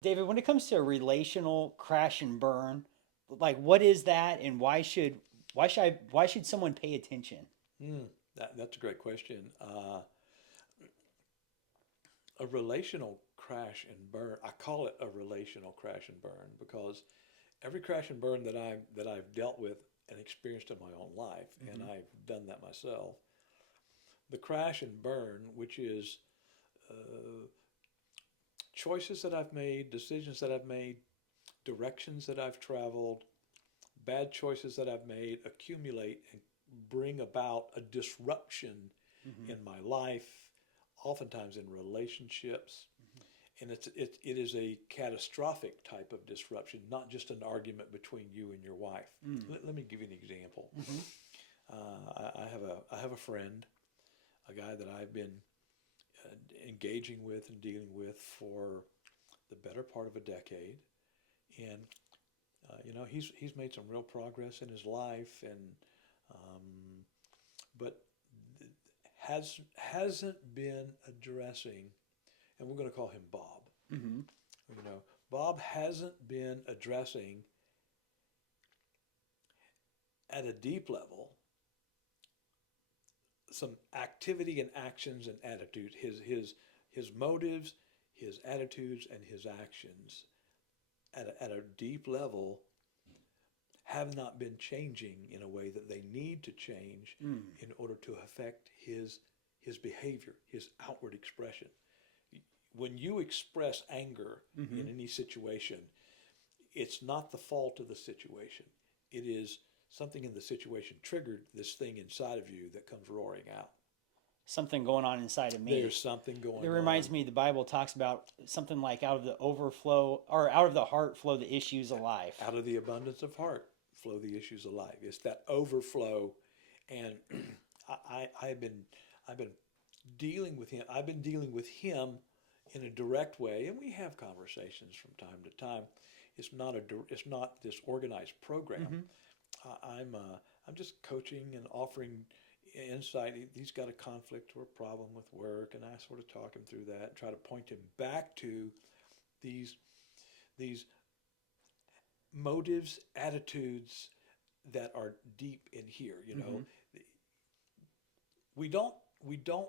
David, when it comes to a relational crash and burn, like what is that, and why should someone pay attention? Hmm, that's a great question. A relational crash and burn. I call it a relational crash and burn because every crash and burn that I've dealt with and experienced in my own life, and Hmm. I've done that myself. The crash and burn, which is uh, choices that I've made, decisions that I've made, directions that I've traveled, bad choices that I've made accumulate and bring about a disruption Hmm. in my life, oftentimes in relationships. And it is a catastrophic type of disruption, not just an argument between you and your wife. Mm. Let me give you an example. Hmm. I have a friend, a guy that I've been uh, engaging with and dealing with for the better part of a decade, and he's made some real progress in his life, and um, but hasn't been addressing, and we're going to call him Bob. Hmm. Bob hasn't been addressing at a deep level some activity and actions and attitude, his motives, his attitudes, and his actions at a deep level have not been changing in a way that they need to change Mm. in order to affect his behavior, his outward expression. When you express anger Hmm. in any situation, it's not the fault of the situation. It is something in the situation triggered this thing inside of you that comes roaring out. Something going on inside of me. There's something It going reminds on. me the Bible talks about something like out of the overflow or out of the heart flow the issues of life. Out of the abundance of heart flow the issues of life. It's that overflow, and I've been dealing with him. I've been dealing with him in a direct way, and we have conversations from time to time. It's not this organized program. Hmm. I'm just coaching and offering insight. He's got a conflict or a problem with work, and I sort of talk him through that, try to point him back to these these motives, attitudes that are deep in here. Hmm. We don't we don't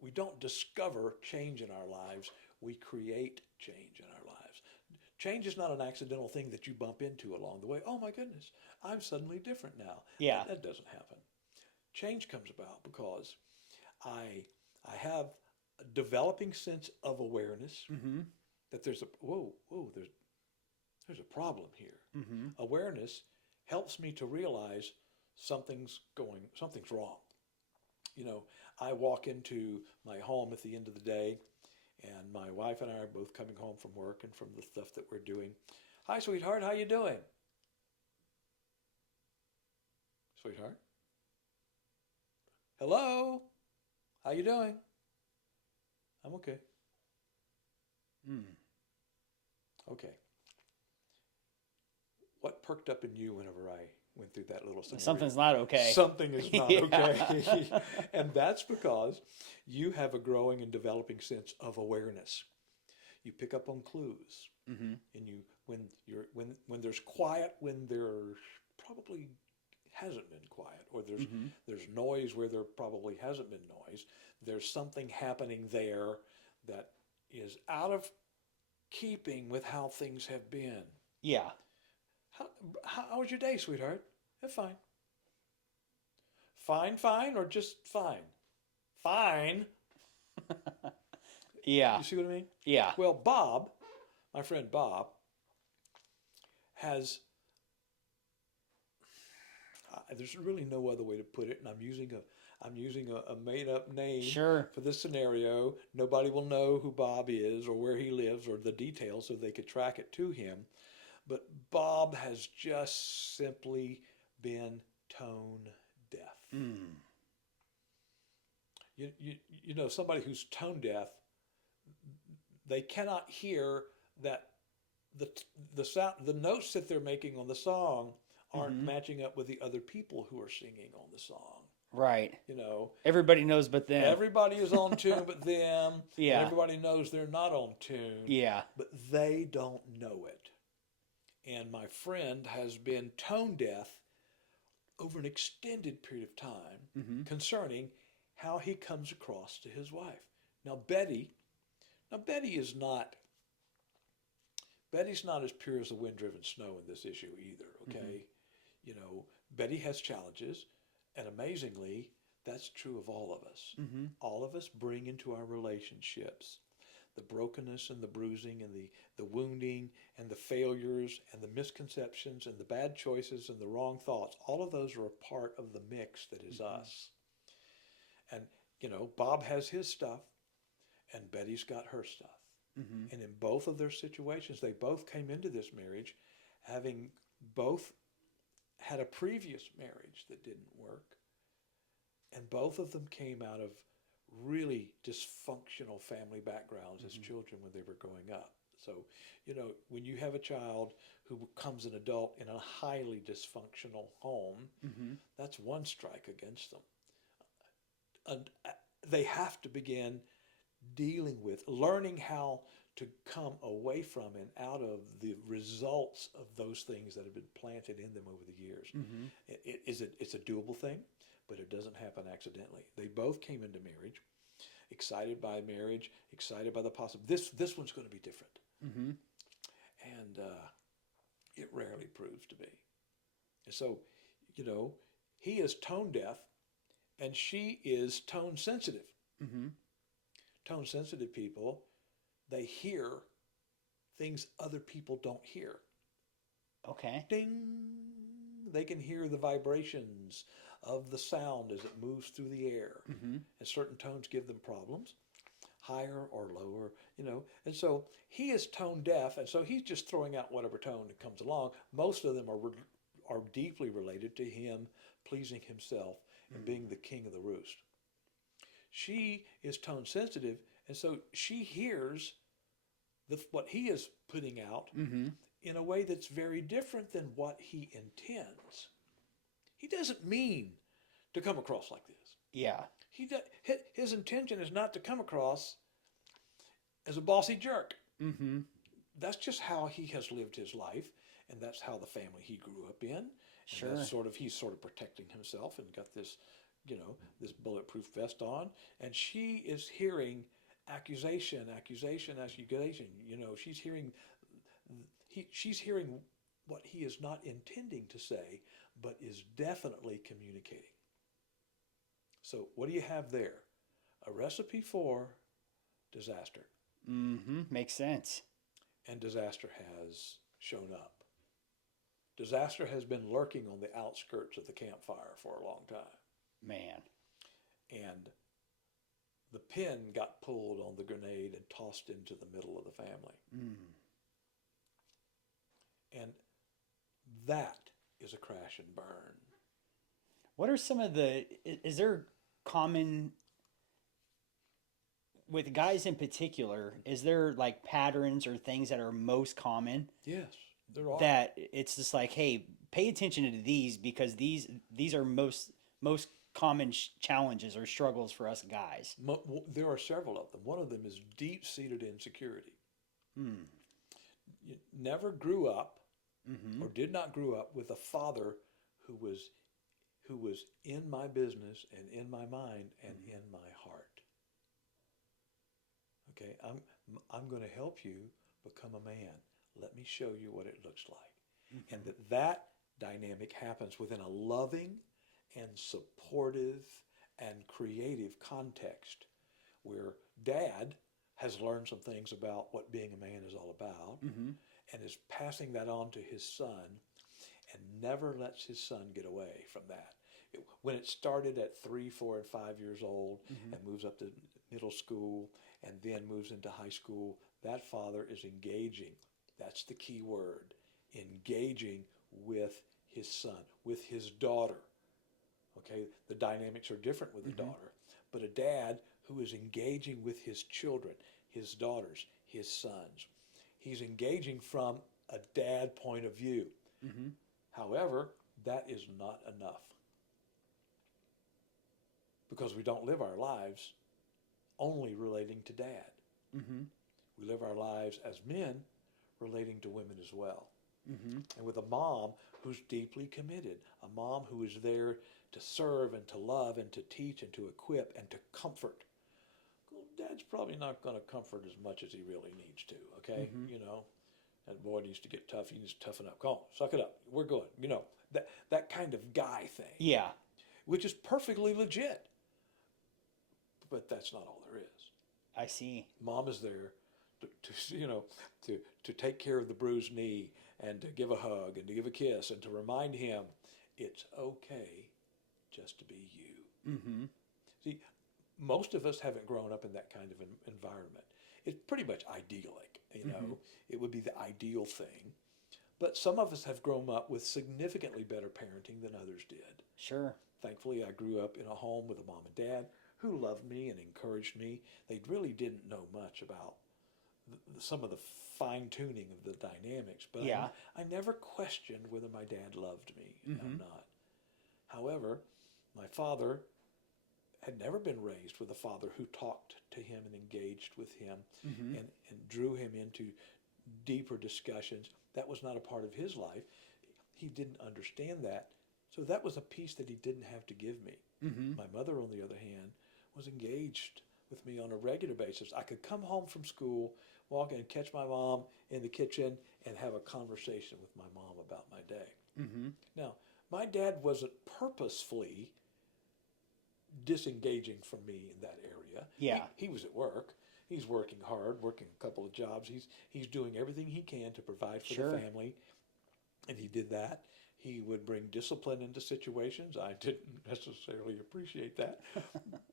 we don't discover change in our lives. We create change in our lives. Change is not an accidental thing that you bump into along the way. Oh my goodness, I'm suddenly different now. Yeah. That doesn't happen. Change comes about because I I have a developing sense of awareness Hmm. that there's a whoa, there's a problem here. Hmm. Awareness helps me to realize something's wrong. You know, I walk into my home at the end of the day, and my wife and I are both coming home from work and from the stuff that we're doing. Hi, sweetheart, how you doing? Sweetheart, hello, how you doing? I'm okay. Mm. Okay. What perked up in you whenever I went through that little scenario? Something's not okay. Something is not Yeah. okay. And that's because you have a growing and developing sense of awareness. You pick up on clues, Hmm. and you when there's quiet, when there probably hasn't been quiet, or Hmm. there's noise where there probably hasn't been noise. There's something happening there that is out of keeping with how things have been. Yeah. How, how was your day, sweetheart? Fine. Fine, fine, or just fine? Fine. Yeah. You see what I mean? Yeah. Well, Bob, my friend Bob, has, there's really no other way to put it, and I'm using a made up name Sure. for this scenario. Nobody will know who Bob is or where he lives or the details so they could track it to him. But Bob has just simply been tone deaf. Mm. Somebody who's tone deaf, they cannot hear that the the sound, the notes that they're making on the song aren't Hmm. matching up with the other people who are singing on the song. Right. You know, Everybody knows but them. everybody is on tune but them, and Yeah. everybody knows they're not on tune, Yeah. but they don't know it. And my friend has been tone deaf over an extended period of time Mm-hmm. concerning how he comes across to his wife. Now Betty, now Betty is not Betty's not as pure as the wind-driven snow in this issue either, okay? Mm-hmm. You know, Betty has challenges, and amazingly, that's true of all of us. Mm-hmm. All of us bring into our relationships the brokenness and the bruising and the wounding and the failures and the misconceptions and the bad choices and the wrong thoughts. All of those are a part of the mix that is Mm-hmm. us. And, you know, Bob has his stuff and Betty's got her stuff. Mm-hmm. And in both of their situations, they both came into this marriage having both had a previous marriage that didn't work. And both of them came out of really dysfunctional family backgrounds as Mm-hmm. children when they were growing up. So, you know, when you have a child who becomes an adult in a highly dysfunctional home, Mm-hmm. that's one strike against them. And they have to begin dealing with, learning how to come away from and out of the results of those things that have been planted in them over the years. Mm-hmm. It's a doable thing, but it doesn't happen accidentally. They both came into marriage excited by marriage, excited by the possibility. This one's going to be different, Mm-hmm. and it rarely proves to be. And so, you know, he is tone deaf, and she is tone sensitive. Mm-hmm. Tone sensitive people, they hear things other people don't hear. Okay. Ding! They can hear the vibrations of the sound as it moves through the air. Mm-hmm. And certain tones give them problems, higher or lower, you know. And so he is tone deaf, and so he's just throwing out whatever tone that comes along. Most of them are deeply related to him pleasing himself and being the king of the roost. She is tone sensitive, and so she hears what he is putting out Mm-hmm. in a way that's very different than what he intends. He doesn't mean to come across like this. Yeah. His intention is not to come across as a bossy jerk. Mm-hmm. That's just how he has lived his life, and that's how the family he grew up in. And Sure. that's he's sort of protecting himself and got this, you know, this bulletproof vest on. And she is hearing accusation. You know, she's hearing what he is not intending to say, but is definitely communicating. So what do you have there? A recipe for disaster. Mm-hmm. Makes sense. And disaster has shown up. Disaster has been lurking on the outskirts of the campfire for a long time. Man. And the pin got pulled on the grenade and tossed into the middle of the family. Mm. And that is a crash and burn. What are some of is there common, with guys in particular, is there like patterns or things that are most common Yes, there are. that it's just like, hey, pay attention to these because these are most common challenges or struggles for us guys. There are several of them. One of them is deep-seated insecurity. Hmm. You never grew up Mm-hmm. or did not grow up with a father who was in my business and in my mind and in my heart. Okay, I'm going to help you become a man. Let me show you what it looks like. Mm-hmm. And that dynamic happens within a loving and supportive and creative context where dad has learned some things about what being a man is all about Mm-hmm. and is passing that on to his son and never lets his son get away from that. When it started at 3, 4, and 5 years old Mm-hmm. and moves up to middle school and then moves into high school, that father is engaging. That's the key word. Engaging with his son, with his daughter. Okay, the dynamics are different with a Mm-hmm. daughter, but a dad who is engaging with his children, his daughters, his sons. He's engaging from a dad point of view. Mm-hmm. However, that is not enough. because we don't live our lives only relating to dad. Mm-hmm. We live our lives as men relating to women as well. Mm-hmm. And with a mom who's deeply committed, a mom who is there to serve and to love and to teach and to equip and to comfort. Well, dad's probably not going to comfort as much as he really needs to, okay? Mm-hmm. You know, that boy needs to get tough. He needs to toughen up. Come on, suck it up. We're good. You know, that kind of guy thing, Yeah. which is perfectly legit. But that's not all there is. I see. Mom is there to take care of the bruised knee and to give a hug and to give a kiss and to remind him it's okay just to be you. Mm-hmm. See, most of us haven't grown up in that kind of environment. It's pretty much idyllic, you know. Mm-hmm. It would be the ideal thing. But some of us have grown up with significantly better parenting than others did. Sure. Thankfully, I grew up in a home with a mom and dad who loved me and encouraged me. They really didn't know much about some of the fine tuning of the dynamics, but Yeah. I never questioned whether my dad loved me Mm-hmm. or not. However, my father had never been raised with a father who talked to him and engaged with him Mm-hmm. and drew him into deeper discussions. That was not a part of his life. He didn't understand that. So that was a piece that he didn't have to give me. Mm-hmm. My mother, on the other hand, was engaged with me on a regular basis. I could come home from school, walk in and catch my mom in the kitchen and have a conversation with my mom about my day. Mm-hmm. Now, my dad wasn't purposefully disengaging from me in that area. Yeah. He was at work. He's working hard, working a couple of jobs. He's doing everything he can to provide for Sure. the family. And he did that. He would bring discipline into situations. I didn't necessarily appreciate that.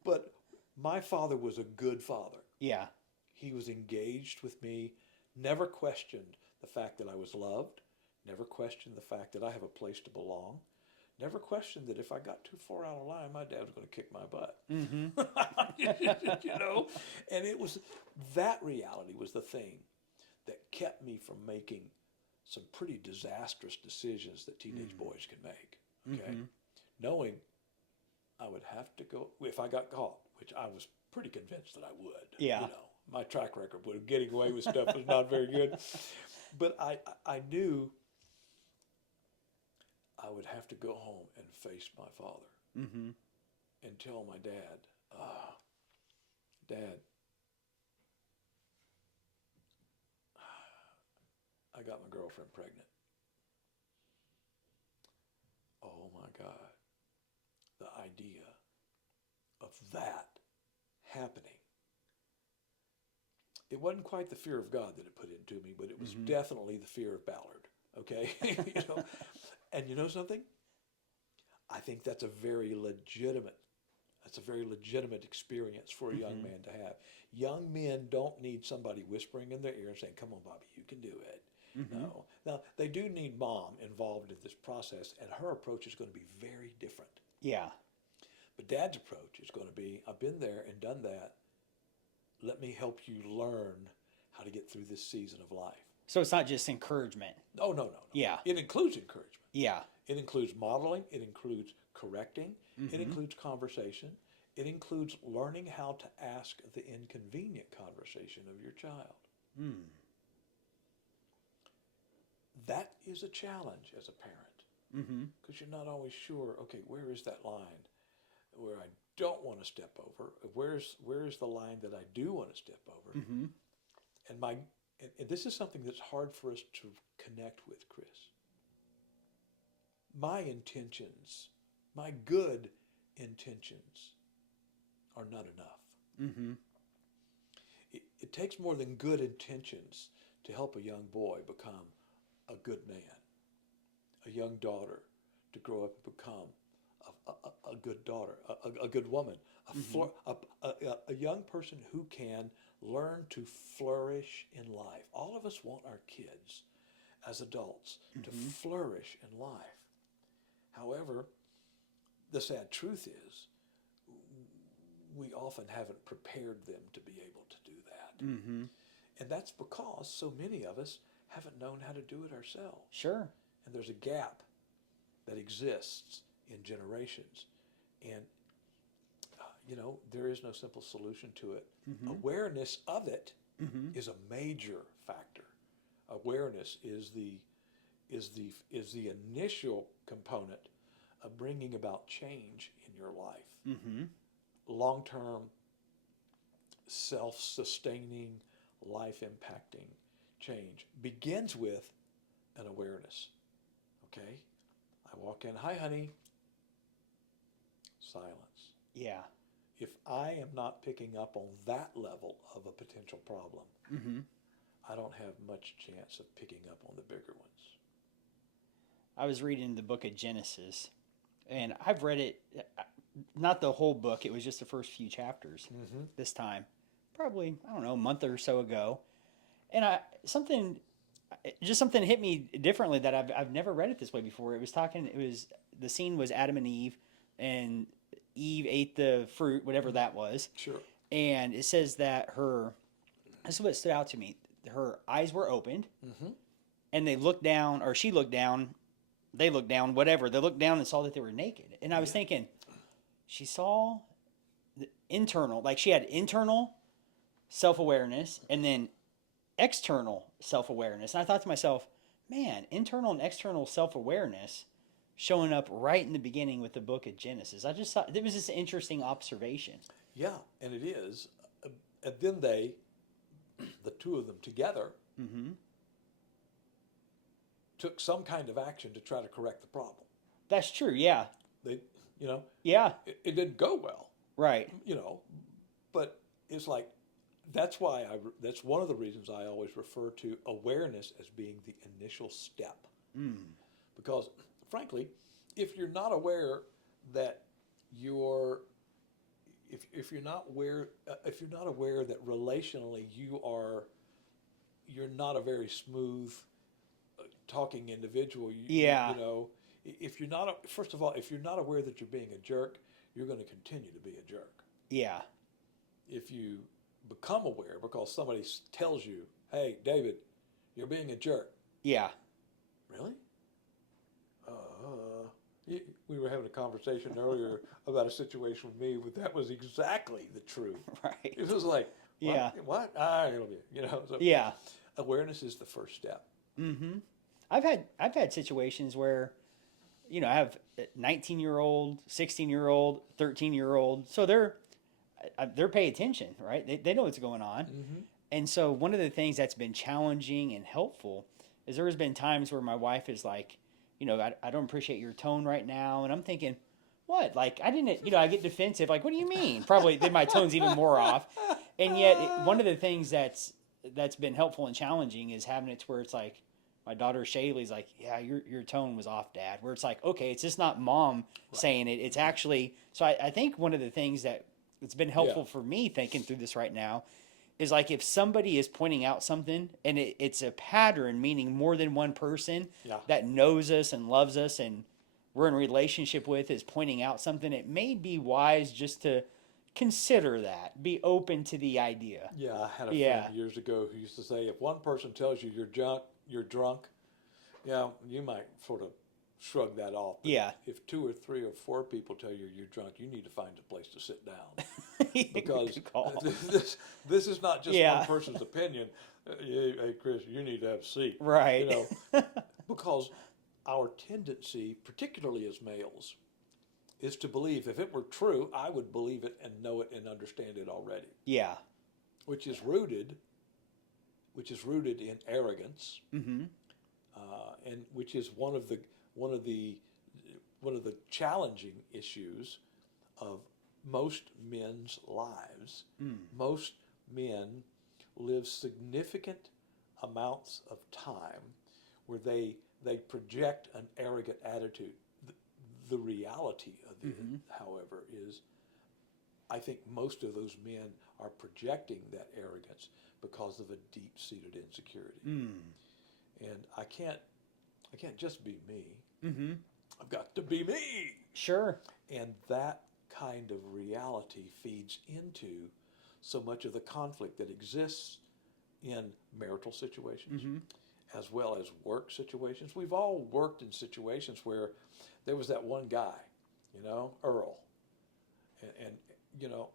But my father was a good father. Yeah. He was engaged with me, never questioned the fact that I was loved, never questioned the fact that I have a place to belong, never questioned that if I got too far out of line, my dad was going to kick my butt. Mm-hmm. You know? And it was that reality was the thing that kept me from making some pretty disastrous decisions that teenage boys can make. Okay? Mm-hmm. Knowing I would have to go, if I got caught, which I was pretty convinced that I would. Yeah. You know, my track record of getting away with stuff was not very good. But I knew I would have to go home and face my father Mm-hmm. and tell my dad, Dad, I got my girlfriend pregnant. Oh my God. The idea of that happening. It wasn't quite the fear of God that it put into me, but it was Mm-hmm. definitely the fear of Ballard. Okay? You know? And you know something? I think that's a very legitimate experience for a young Mm-hmm. man to have. Young men don't need somebody whispering in their ear and saying, "Come on, Bobby, you can do it." Mm-hmm. No. Now, they do need mom involved in this process, and her approach is going to be very different. Yeah. But dad's approach is going to be, I've been there and done that. Let me help you learn how to get through this season of life. So it's not just encouragement. Oh, no. Yeah. It includes encouragement. Yeah. It includes modeling. It includes correcting. Mm-hmm. It includes conversation. It includes learning how to ask the inconvenient conversation of your child. Mm. That is a challenge as a parent Mm-hmm. because you're not always sure, okay, where is that line where I don't want to step over? Where's the line that I do want to step over? Mm-hmm. And this is something that's hard for us to connect with, Chris. My intentions, my good intentions are not enough. Mm-hmm. It takes more than good intentions to help a young boy become a good man, a young daughter to grow up and become a good daughter, a good woman, a young person who can learn to flourish in life. All of us want our kids as adults to flourish in life. However, the sad truth is we often haven't prepared them to be able to do that. Mm-hmm. And that's because so many of us haven't known how to do it ourselves. Sure. And there's a gap that exists in generations. And there is no simple solution to it. Mm-hmm. Awareness of it Mm-hmm. is a major factor. Awareness is the initial component of bringing about change in your life. Mm-hmm. Long-term, self-sustaining, life-impacting change begins with an awareness. Okay? I walk in, hi honey, silence. Yeah. If I am not picking up on that level of a potential problem, Mm-hmm. I don't have much chance of picking up on the bigger ones. I was reading the book of Genesis, and I've read it, not the whole book. It was just the first few chapters Mm-hmm. this time, probably, I don't know, a month or so ago. And something hit me differently that I've never read it this way before. The scene was Adam and and Eve ate the fruit, whatever that was. Sure. And it says that this is what stood out to me. Her eyes were opened, Mm-hmm. and they looked down, or she looked down, they looked down, whatever. They looked down and saw that they were naked. And I was thinking, she saw the internal, like she had internal self-awareness and then external self-awareness. And I thought to myself, man, internal and external self-awareness showing up right in the beginning with the book of Genesis. I just thought it was just an interesting observation. Yeah, and it is. And then the two of them together, Mm-hmm. took some kind of action to try to correct the problem. That's true. Yeah. They, Yeah. it didn't go well, Right. but it's like, that's one of the reasons I always refer to awareness as being the initial step. Mm. Because frankly, if you're not aware that if you're not aware that relationally you're not a very smooth talking individual, Yeah. if you're not first of all, if you're not aware that you're being a jerk, you're going to continue to be a jerk. Yeah. If you become aware because somebody tells you, "Hey, David, you're being a jerk." Yeah. Really? We were having a conversation earlier about a situation with me, but that was exactly the truth. Right. It was like, Yeah. what? It'll be, So Yeah. awareness is the first step. Mm-hmm. I've had situations where, I have a 19-year-old, 16-year-old, 13-year-old, so they're paying attention, right? They know what's going on, Mm-hmm. and so one of the things that's been challenging and helpful is there has been times where my wife is like, I don't appreciate your tone right now, and I'm thinking, what? Like I didn't, I get defensive. Like, what do you mean? Probably then my tone's even more off, and yet one of the things that's been helpful and challenging is having it to where it's like, my daughter Shaylee's like, yeah, your tone was off, Dad. Where it's like, okay, it's just not Mom saying it. It's actually, so I think one of the things that it's been helpful for me thinking through this right now is like if somebody is pointing out something and it's a pattern, meaning more than one person that knows us and loves us and we're in a relationship with is pointing out something, it may be wise just to consider that, be open to the idea. Yeah, I had a friend years ago who used to say, if one person tells you you're drunk, you might sort of shrug that off. But if 2 or 3 or 4 people tell you you're drunk, you need to find a place to sit down. Because this is not just one person's opinion. Hey, Chris, you need to have a seat. Right. Because our tendency, particularly as males, is to believe if it were true, I would believe it and know it and understand it already. Yeah. Which is rooted in arrogance, Mm-hmm. and which is one of the challenging issues of most men's lives. Most men live significant amounts of time where they project an arrogant attitude. The reality of it, however, is I think most of those men are projecting that arrogance because of a deep-seated insecurity. And I can't just be me. Mm-hmm. I've got to be me. Sure. And that kind of reality feeds into so much of the conflict that exists in marital situations, as well as work situations. We've all worked in situations where there was that one guy, Earl, you know,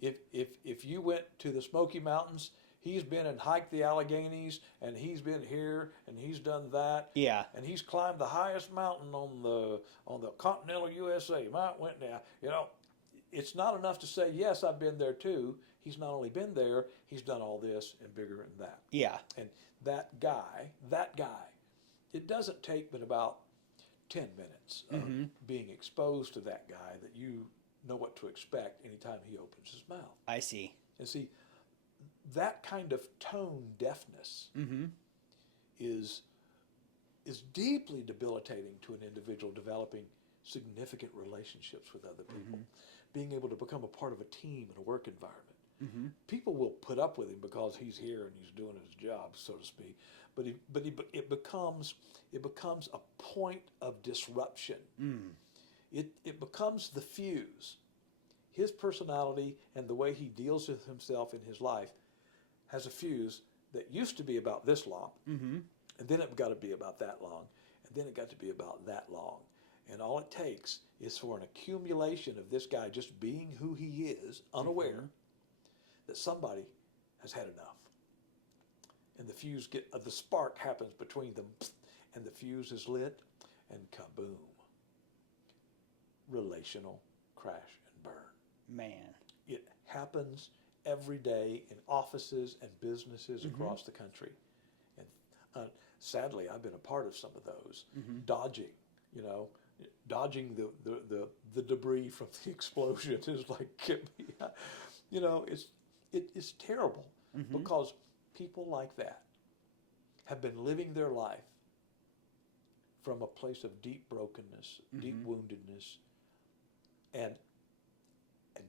if you went to the Smoky Mountains, he's been and hiked the Alleghenies, and he's been here, and he's done that, Yeah. and he's climbed the highest mountain on the continental USA, Mount Whitney. You know, it's not enough to say yes, I've been there too. He's not only been there, he's done all this and bigger than that. Yeah. And that guy, it doesn't take but about 10 minutes of being exposed to that guy that you know what to expect anytime he opens his mouth. I see. And see, that kind of tone deafness is deeply debilitating to an individual developing significant relationships with other people. Being able to become a part of a team in a work environment. People will put up with him because he's here and he's doing his job, so to speak. But it becomes a point of disruption. It becomes the fuse. His personality and the way he deals with himself in his life has a fuse that used to be about this long, and then it got to be about that long, and then it got to be about that long. And all it takes is for an accumulation of this guy just being who he is, unaware, that somebody has had enough. And the spark happens between them, and the fuse is lit, and kaboom. Relational crash and burn. Man. It happens every day in offices and businesses across the country. And sadly, I've been a part of some of those. Dodging the debris from the explosion is like, it's terrible because people like that have been living their life from a place of deep brokenness, deep woundedness, and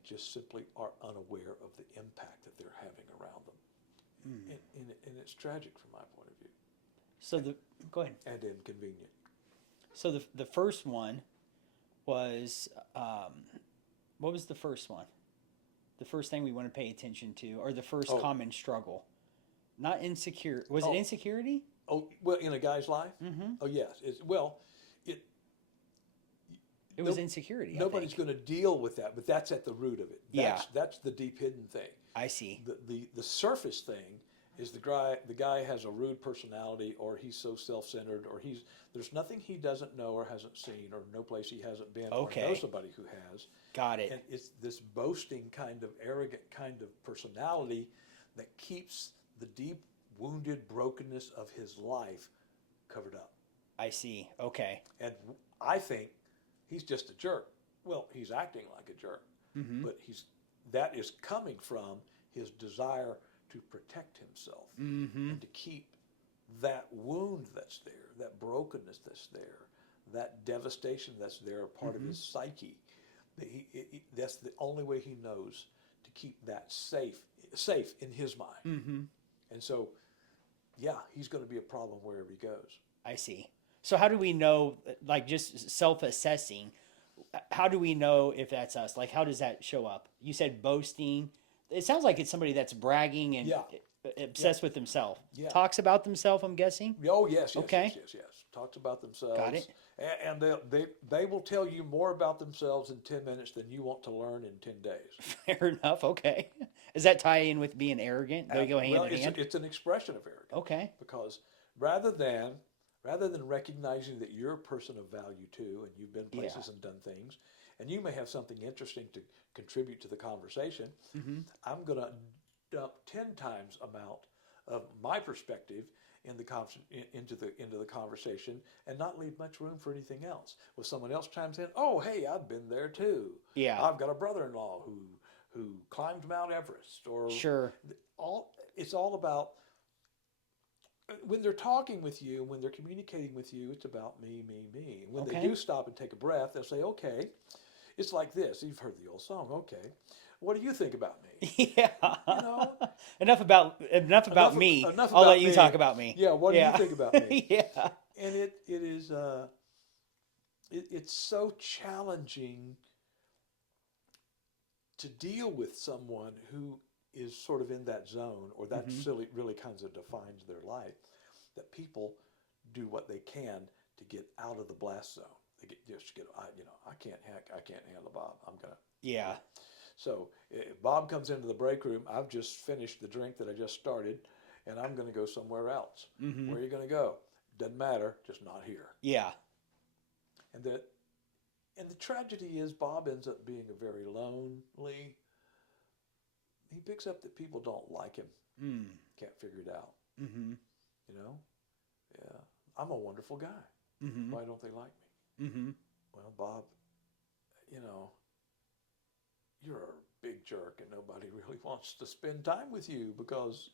just simply are unaware of the impact that they're having around them. And it's tragic from my point of view. So go ahead. And inconvenient. So the first one was, what was the first one? The first thing we want to pay attention to, or the first common struggle? Not insecure. Was it insecurity? Oh, well, in a guy's life? Oh, yes. It was insecurity. Nobody's going to deal with that, but that's at the root of it. That's the deep hidden thing. I see. The surface thing is the guy has a rude personality, or he's so self-centered, or there's nothing he doesn't know or hasn't seen, or no place he hasn't been, or knows somebody who has. Got it. And it's this boasting kind of arrogant kind of personality that keeps the deep wounded brokenness of his life covered up. I see. Okay. And I think he's just a jerk. Well, he's acting like a jerk, but that is coming from his desire to protect himself and to keep that wound that's there, that brokenness that's there, that devastation that's there, part of his psyche. That's the only way he knows to keep that safe in his mind. And so, he's going to be a problem wherever he goes. I see. So how do we know, like just self-assessing, how do we know if that's us? Like, how does that show up? You said boasting. It sounds like it's somebody that's bragging and obsessed with themselves. Yeah. Talks about themselves, I'm guessing? Oh, yes. Okay. Yes. Talks about themselves. Got it. And they will tell you more about themselves in 10 minutes than you want to learn in 10 days. Fair enough. Okay. Does that tie in with being arrogant? They go hand in hand? It's an expression of arrogance. Okay. Because rather than recognizing that you're a person of value too, and you've been places and done things, and you may have something interesting to contribute to the conversation, I'm going to dump 10 times amount of my perspective into the conversation and not leave much room for anything else. When someone else chimes in, oh, hey, I've been there too. Yeah. I've got a brother-in-law who climbed Mount Everest. Or sure. It's all about, when they're talking with you, when they're communicating with you, it's about me. When they do stop and take a breath, they'll say, okay, it's like this. You've heard the old song. Okay, what do you think about me? Yeah. Enough about me. I'll let you talk about me. Yeah. What do you think about me? Yeah. And it is it's so challenging to deal with someone who is sort of in that zone, or that really kind of defines their life, that people do what they can to get out of the blast zone. I can't handle Bob. I'm gonna. Yeah. So if Bob comes into the break room, I've just finished the drink that I just started, and I'm going to go somewhere else. Mm-hmm. Where are you going to go? Doesn't matter, just not here. Yeah. And the tragedy is Bob ends up being a very lonely. He picks up that people don't like him, Mm. can't figure it out. Mm-hmm. You know, yeah, I'm a wonderful guy. Mm-hmm. Why don't they like me? Mm-hmm. Well, Bob, you know, you're a big jerk, and nobody really wants to spend time with you because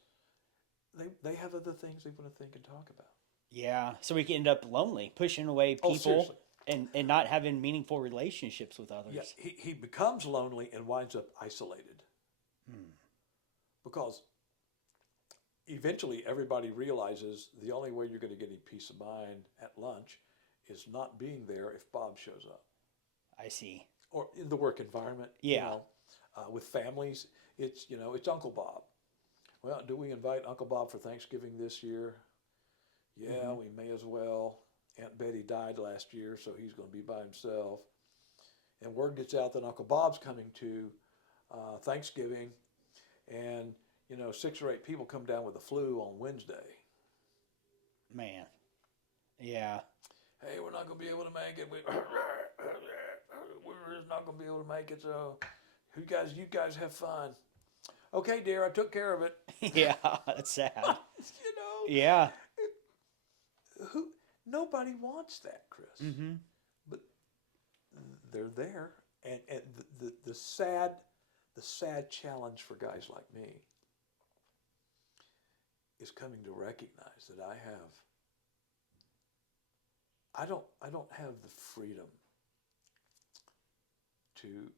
they have other things they want to think and talk about. Yeah. So we can end up lonely, pushing away Oh, people seriously. and not having meaningful relationships with Yeah, others. he becomes lonely and winds up isolated Mm. because eventually everybody realizes the only way you're going to get any peace of mind at lunch is not being there if Bob shows up. I see. Or in the work environment, Yeah. with families, it's Uncle Bob. Well, do we invite Uncle Bob for Thanksgiving this year? Yeah, Mm-hmm. we may as well. Aunt Betty died last year, so he's going to be by himself. And word gets out that Uncle Bob's coming to Thanksgiving, and 6 or 8 people come down with the flu on Wednesday. Man. Yeah. Hey, we're not going to be able to make it. We're just not going to be able to make it. So, you guys have fun. Okay, dear, I took care of it. Yeah. That's sad. you know, Yeah. who? Nobody wants that, Chris. Mm-hmm. But they're there, and the sad challenge for guys like me is coming to recognize that I don't have the freedom to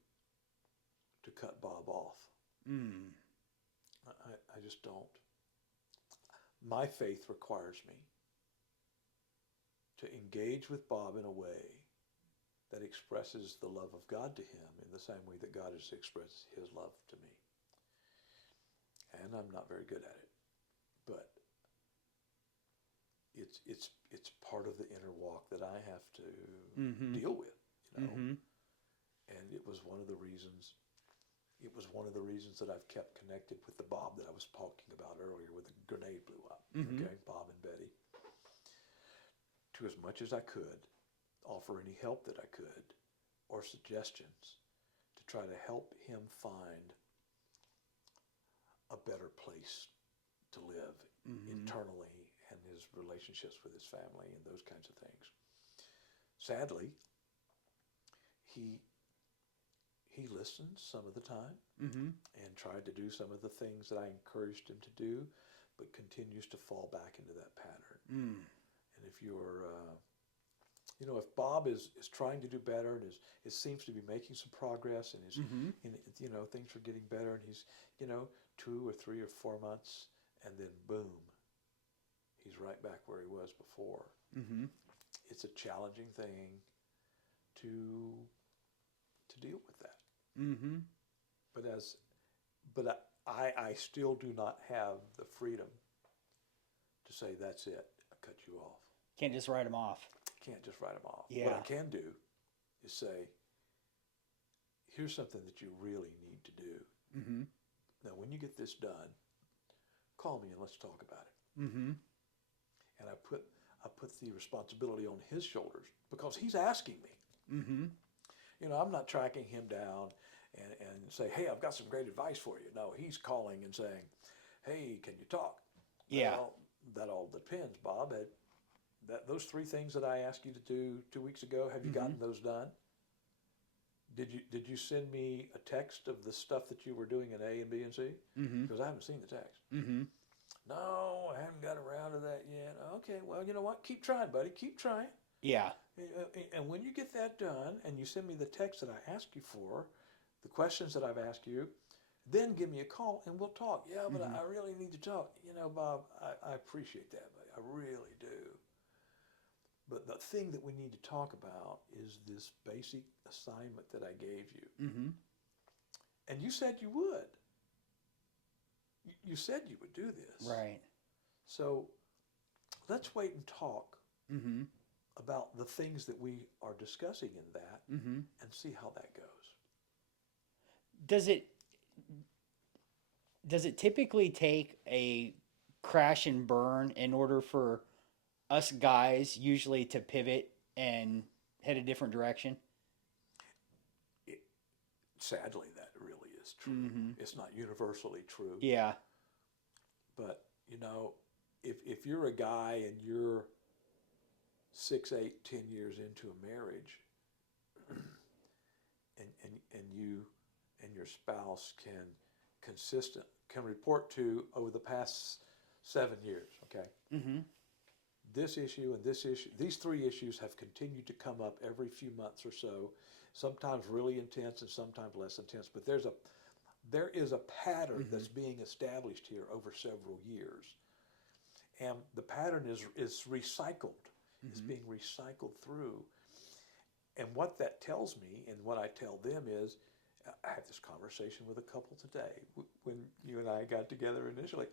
cut Bob off. Mm. I just don't. My faith requires me to engage with Bob in a way that expresses the love of God to him in the same way that God has expressed his love to me. And I'm not very good at it, but it's part of the inner walk that I have to Mm-hmm. deal with, Mm-hmm. And it was one of the reasons that I've kept connected with the Bob that I was talking about earlier when the grenade blew up. Mm-hmm. Okay, Bob and Betty. To as much as I could, offer any help that I could or suggestions to try to help him find a better place to live internally and his relationships with his family and those kinds of things. Sadly, he listened some of the time Mm-hmm. and tried to do some of the things that I encouraged him to do, but continues to fall back into that pattern. Mm. And if you're, if Bob is trying to do better and it seems to be making some progress and Mm-hmm. things are getting better and he's, 2 or 3 or 4 months and then boom, he's right back where he was before. Mm-hmm. It's a challenging thing to deal with that. Mm-hmm. But I still do not have the freedom to say that's it. I cut you off. Can't just write them off. Can't just write them off. Yeah. What I can do is say, here's something that you really need to do. Mm-hmm. Now, when you get this done, call me and let's talk about it. Mm-hmm. And I put the responsibility on his shoulders because he's asking me. Mm-hmm. I'm not tracking him down and say, hey, I've got some great advice for you. No, he's calling and saying, hey, can you talk? Yeah. Well, that all depends, Bob. Those 3 things that I asked you to do 2 weeks ago, have you gotten those done? Did you send me a text of the stuff that you were doing in A and B and C? Mm-hmm. Because I haven't seen the text. Mm-hmm. No, I haven't got around to that yet. Okay, well, you know what? Keep trying, buddy. Keep trying. Yeah. And when you get that done and you send me the text that I asked you for, the questions that I've asked you, then give me a call and we'll talk. Yeah, but I really need to talk. Bob, I appreciate that, buddy. I really do. But the thing that we need to talk about is this basic assignment that I gave you. Mm-hmm. And you said you would. You said you would do this. Right. So let's wait and talk Mm-hmm. about the things that we are discussing in that Mm-hmm. and see how that goes. does it typically take a crash and burn in order for us guys usually to pivot and head a different direction? It, sadly, that really is true. Mm-hmm. It's not universally true, Yeah. but if you're a guy and you're 6, 8, 10 years into a marriage, and you and your spouse can report to over the past 7 years, okay, Mm-hmm. this issue and this issue, these three issues have continued to come up every few months or so, sometimes really intense and sometimes less intense, but there is a pattern Mm-hmm. that's being established here over several years, and the pattern is recycled. It's Mm-hmm. being recycled through. And what that tells me, and what I tell them is, I had this conversation with a couple today when you and I got together initially,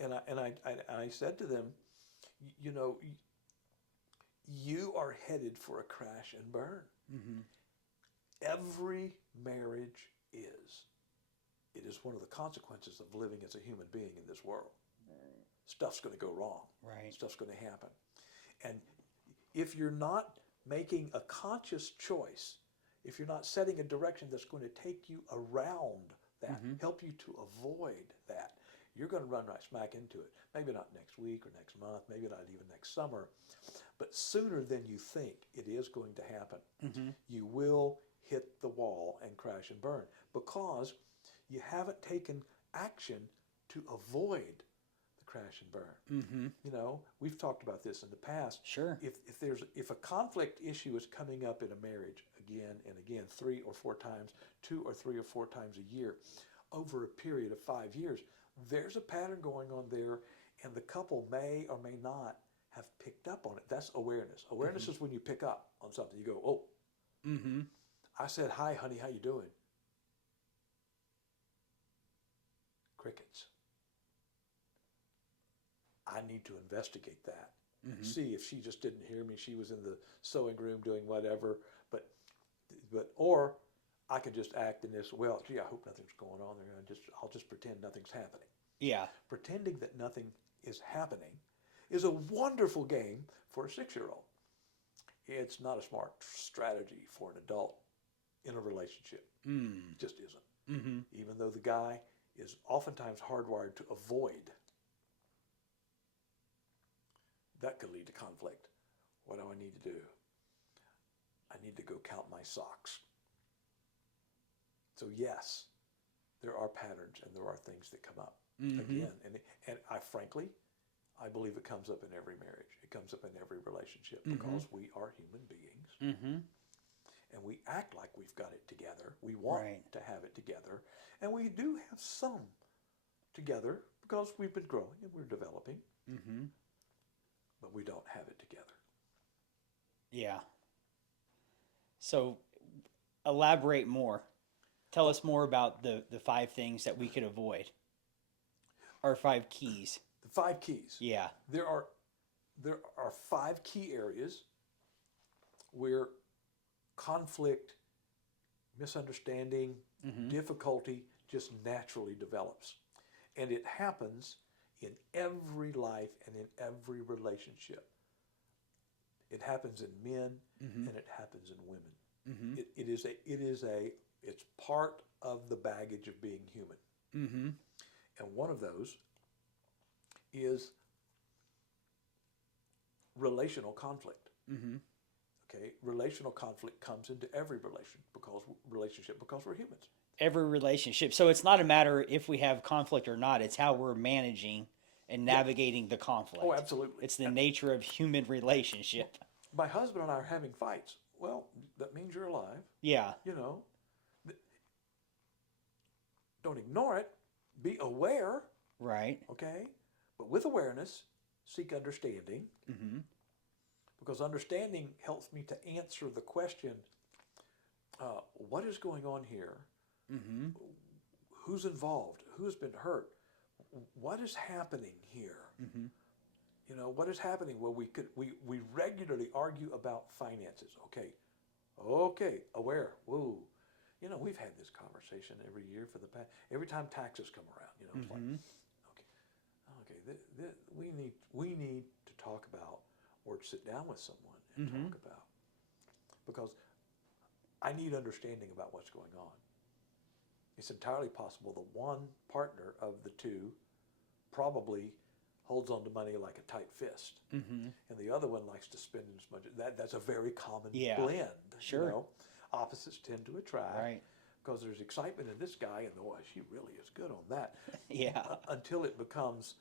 and I said to them, you know, you are headed for a crash and burn. Mm-hmm. Every marriage is. It is one of the consequences of living as a human being in this world. Stuff's going to go wrong. Right. Stuff's going to happen. And if you're not making a conscious choice, if you're not setting a direction that's going to take you around that, Mm-hmm. help you to avoid that, you're going to run right smack into it. Maybe not next week or next month, maybe not even next summer, but sooner than you think it is going to happen. Mm-hmm. You will hit the wall and crash and burn because you haven't taken action to avoid the crash and burn. Mm-hmm. We've talked about this in the past. Sure. If a conflict issue is coming up in a marriage again and again, 3 or 4 times, 2 or 3 or 4 times a year, over a period of 5 years, there's a pattern going on there, and the couple may or may not have picked up on it. That's awareness. Awareness Mm-hmm. is when you pick up on something. You go, oh, Mm-hmm. I said, hi, honey, how you doing? Crickets. I need to investigate that. Mm-hmm. See if she just didn't hear me. She was in the sewing room doing whatever. Or I could just act in this. Well, gee, I hope nothing's going on there. I'll just pretend nothing's happening. Yeah. Pretending that nothing is happening is a wonderful game for a 6-year-old. It's not a smart strategy for an adult in a relationship. Mm. It just isn't. Mm-hmm. Even though the guy is oftentimes hardwired to avoid. That could lead to conflict. What do I need to do? I need to go count my socks. So yes, there are patterns and there are things that come up. Mm-hmm. Again, and I believe it comes up in every marriage. It comes up in every relationship because we are human beings. Mm-hmm. And we act like we've got it together. We want Right. to have it together. And we do have some together because we've been growing and we're developing. Mm-hmm. But we don't have it together. Yeah. So elaborate more. Tell us more about the 5 things that we could avoid. Or 5 keys. The 5 keys. Yeah. There are 5 key areas where conflict, misunderstanding, Mm-hmm. difficulty just naturally develops. And it happens in every life and in every relationship. It happens in men Mm-hmm. and it happens in women. Mm-hmm. It's part of the baggage of being human. Mm-hmm. And one of those is relational conflict. Mm-hmm. Okay, relational conflict comes into every relationship because we're humans. Every relationship. So it's not a matter if we have conflict or not. It's how we're managing and navigating the conflict. Oh, absolutely. It's the nature of human relationship. My husband and I are having fights. Well, that means you're alive. Yeah. Don't ignore it. Be aware. Right. Okay, but with awareness, seek understanding. Mm-hmm. Because understanding helps me to answer the question, what is going on here? Mm-hmm. Who's involved? Who's been hurt? What is happening here? Mm-hmm. What is happening? Well, we regularly argue about finances. Okay, aware. Whoa, we've had this conversation every year for the past, every time taxes come around, it's like, Mm-hmm. okay, we need to talk about, or sit down with someone and Mm-hmm. talk about, because I need understanding about what's going on. It's entirely possible the one partner of the two probably holds on to money like a tight fist, Mm-hmm. and the other one likes to spend as much. That's a very common Yeah. blend. Sure. Opposites tend to attract, Right. because there's excitement in this guy, and boy, she really is good on that. Yeah. Until it becomes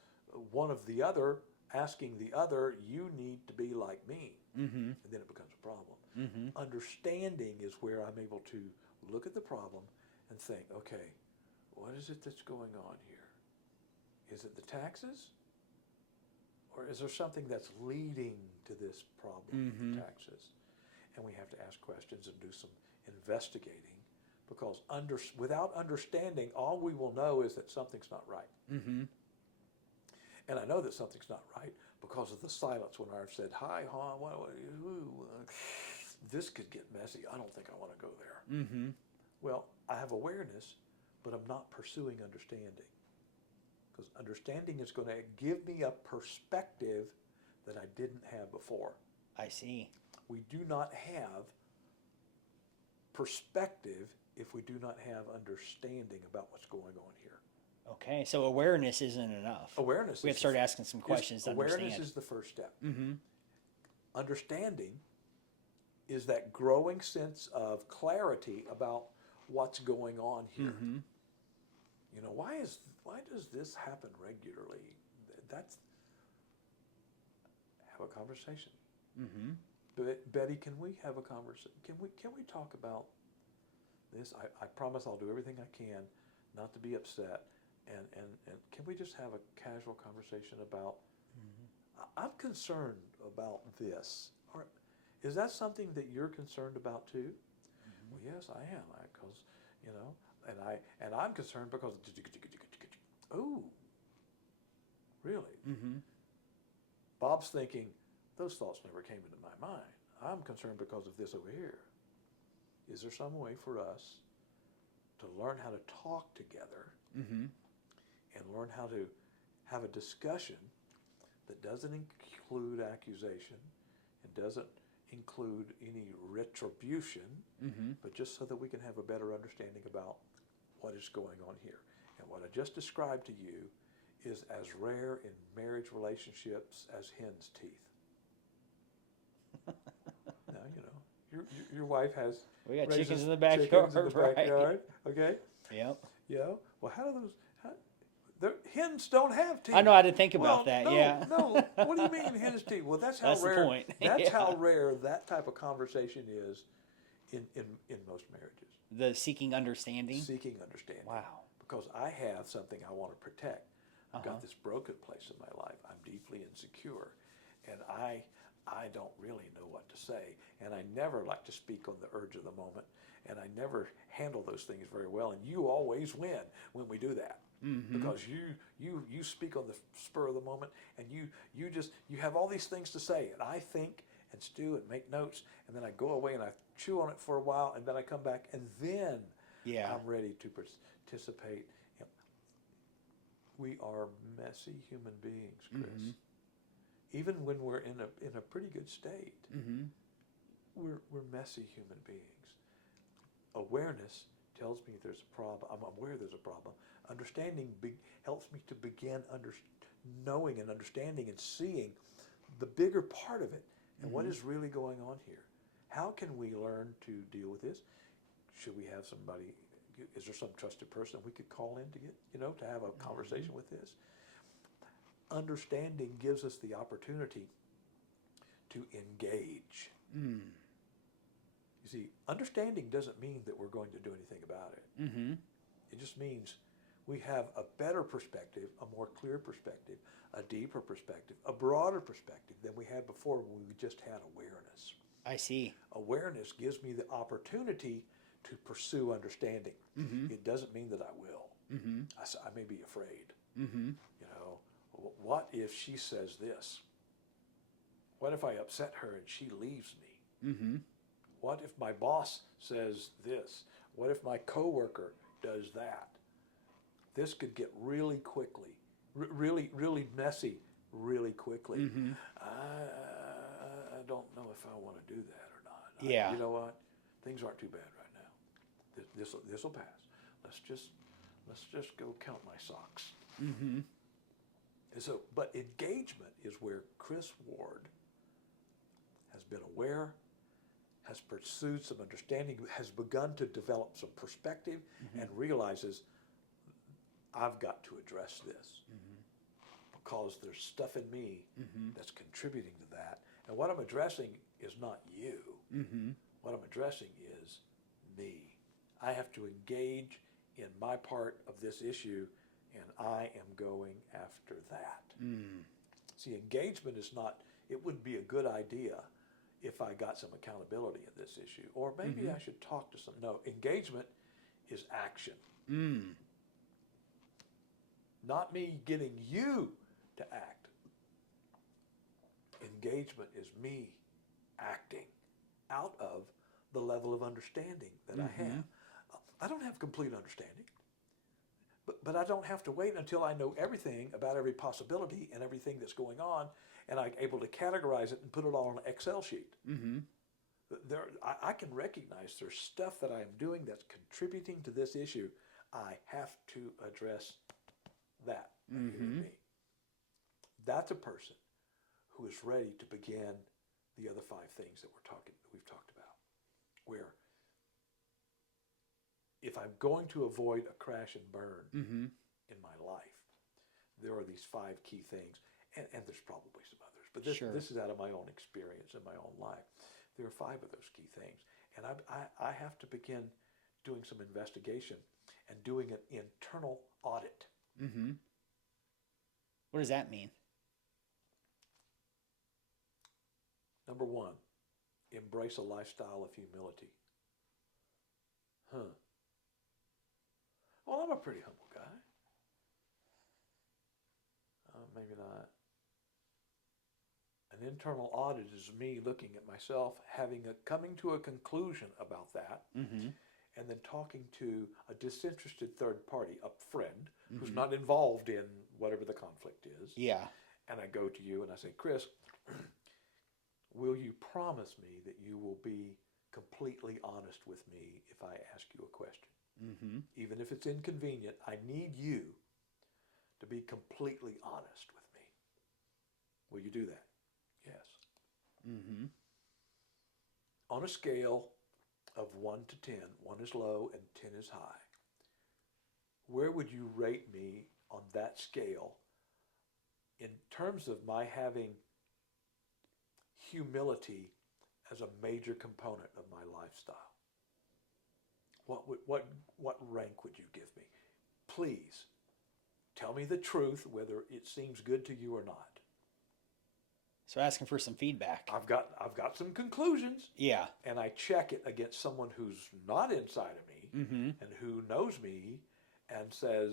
one of the other asking the other, "You need to be like me," Mm-hmm. and then it becomes a problem. Mm-hmm. Understanding is where I'm able to look at the problem and think, okay, what is it that's going on here? Is it the taxes? Or is there something that's leading to this problem Mm-hmm. with the taxes? And we have to ask questions and do some investigating, because without understanding, all we will know is that something's not right. Mm-hmm. And I know that something's not right because of the silence when I've said, "Hi, hon, this could get messy. I don't think I want to go there." Mm-hmm. Well, I have awareness, but I'm not pursuing understanding, because understanding is going to give me a perspective that I didn't have before. I see. We do not have perspective if we do not have understanding about what's going on here. Okay. So awareness isn't enough. Awareness We have to start asking some questions to awareness understand. is the first step. Mm-hmm. Understanding is that growing sense of clarity about what's going on here. Mm-hmm. Why does this happen regularly? That's Have a conversation. Mm-hmm. Betty, can we have a conversation? Can we talk about this? I promise I'll do everything I can not to be upset. And can we just have a casual conversation about, I'm concerned about this. Or is that something that you're concerned about too? Mm-hmm. Well, yes, I am. And I'm concerned because, oh, really? Mm-hmm. Bob's thinking, those thoughts never came into my mind. I'm concerned because of this over here. Is there some way for us to learn how to talk together Mm-hmm. and learn how to have a discussion that doesn't include accusation and doesn't include any retribution, Mm-hmm. but just so that we can have a better understanding about what is going on here? And what I just described to you is as rare in marriage relationships as hen's teeth. Now, your wife has We got raises chickens in the backyard, chickens in the right? backyard, okay? Yep. Well, how do those? Hens don't have teeth. I know. I didn't think Well, about that. no, yeah. no. What do you mean hen's teeth? Well, that's how That's the rare. point. That's Yeah. how rare that type of conversation is in most marriages. The seeking understanding. Seeking understanding. Wow. Because I have something I want to protect. I've Uh-huh. got this broken place in my life. I'm deeply insecure, and I don't really know what to say, and I never like to speak on the urge of the moment, and I never handle those things very well. And you always win when we do that. Mm-hmm. Because you speak on the spur of the moment, and you have all these things to say, and I think and stew and make notes, and then I go away and I chew on it for a while, and then I come back, and then I'm ready to participate. We are messy human beings, Chris. Mm-hmm. Even when we're in a pretty good state, Mm-hmm. we're messy human beings. Awareness tells me there's a problem. I'm aware there's a problem. Understanding helps me to begin knowing and understanding and seeing the bigger part of it and what is really going on here. How can we learn to deal with this? Should we have somebody? Is there some trusted person we could call in to get to have a conversation with this? Understanding gives us the opportunity to engage. Mm. You see, understanding doesn't mean that we're going to do anything about it. Mm-hmm. It just means we have a better perspective, a more clear perspective, a deeper perspective, a broader perspective than we had before when we just had awareness. I see. Awareness gives me the opportunity to pursue understanding. Mm-hmm. It doesn't mean that I will. Mm-hmm. I may be afraid. Mm-hmm. What if she says this? What if I upset her and she leaves me? Mm-hmm. What if my boss says this? What if my coworker does that? This could get really quickly, really, really messy really quickly. Mm-hmm. I don't know if I want to do that or not. Yeah. You know what? Things aren't too bad right now. This will pass. Let's go count my socks. Mm-hmm. And so, but engagement is where Chris Ward has been aware, has pursued some understanding, has begun to develop some perspective, Mm-hmm. and realizes I've got to address this Mm-hmm. because there's stuff in me Mm-hmm. that's contributing to that. And what I'm addressing is not you. Mm-hmm. What I'm addressing is me. I have to engage in my part of this issue, and I am going after that. Mm. See, engagement is not, it wouldn't be a good idea if I got some accountability in this issue. Or maybe Mm-hmm. I should talk to some. No, engagement is action. Mm. Not me getting you to act. Engagement is me acting out of the level of understanding that I Mm-hmm. have. I don't have complete understanding, but I don't have to wait until I know everything about every possibility and everything that's going on, and I'm able to categorize it and put it all on an Excel sheet. Mm-hmm. I can recognize there's stuff that I am doing that's contributing to this issue. I have to address that right here in Mm-hmm. me. That's a person who is ready to begin the other 5 things that we've talked about. Where if I'm going to avoid a crash and burn Mm-hmm. in my life, there are these 5 key things, and there's probably some others, but this Sure. this is out of my own experience in my own life. There are 5 of those key things, and I have to begin doing some investigation and doing an internal audit. Mm-hmm. What does that mean? Number 1, embrace a lifestyle of humility. Well, I'm a pretty humble guy. Maybe not. An internal audit is me looking at myself, coming to a conclusion about that, Mm-hmm. and then talking to a disinterested third party, a friend, who's Mm-hmm. not involved in whatever the conflict is. Yeah. And I go to you and I say, Chris, will you promise me that you will be completely honest with me if I ask you a question? Mm-hmm. Even if it's inconvenient, I need you to be completely honest with me. Will you do that? Yes. Mm-hmm. On a scale of 1 to 10, 1 is low and 10 is high, where would you rate me on that scale in terms of my having humility as a major component of my lifestyle? What rank would you give me? Please tell me the truth, whether it seems good to you or not. So asking for some feedback. I've got some conclusions, Yeah. and I check it against someone who's not inside of me Mm-hmm. and who knows me and says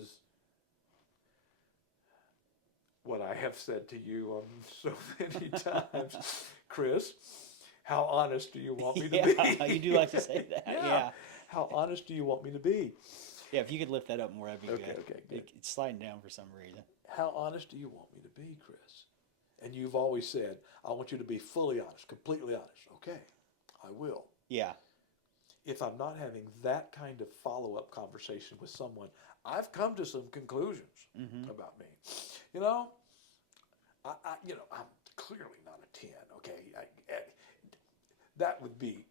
what I have said to you on so many times. Chris, how honest do you want me to be? You do like to say that. Yeah. How honest do you want me to be? Yeah, if you could lift that up more, that'd be Okay, good. okay, good. It's sliding down for some reason. How honest do you want me to be, Chris? And you've always said, I want you to be fully honest, completely honest. Okay, I will. Yeah. If I'm not having that kind of follow-up conversation with someone, I've come to some conclusions Mm-hmm. about me. You know, I'm clearly not a 10, okay? That would be,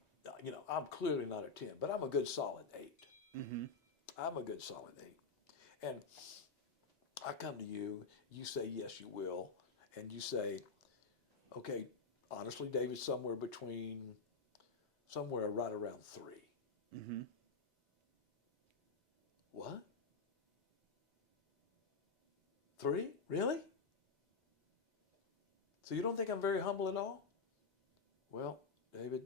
I'm clearly not a 10, but I'm a good solid 8. Mm-hmm. I'm a good solid 8. And I come to you, you say, yes, you will. And you say, okay, honestly, David, somewhere right around 3. Mm-hmm. What? 3? Really? So you don't think I'm very humble at all? Well, David,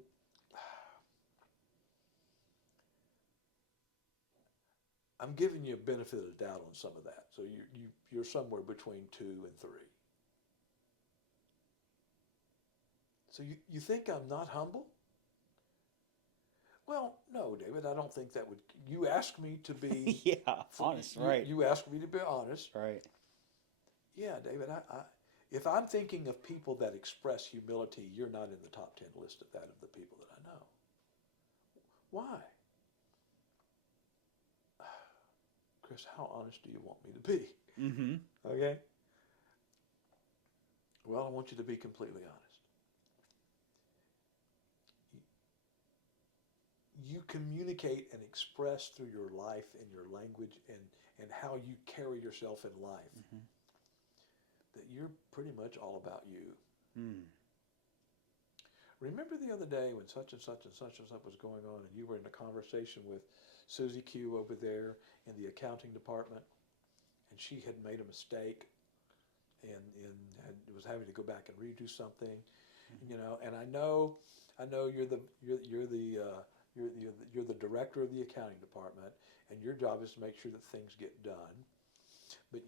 I'm giving you a benefit of the doubt on some of that. So you're somewhere between 2 and 3. So you think I'm not humble? Well, no, David, I don't think that would. You asked me to be, Yeah, honest, right, you asked me to be honest. right. Yeah, David, if I'm thinking of people that express humility, you're not in the top 10 list of that of the people that I know. Why? Chris, how honest do you want me to be? Mm-hmm. Okay? Well, I want you to be completely honest. You communicate and express through your life and your language and how you carry yourself in life Mm-hmm. that you're pretty much all about you. Mm. Remember the other day when such and such and such and such was going on and you were in a conversation with Susie Q over there in the accounting department and she had made a mistake was having to go back and redo something, and I know you're the director of the accounting department, and your job is to make sure that things get done. But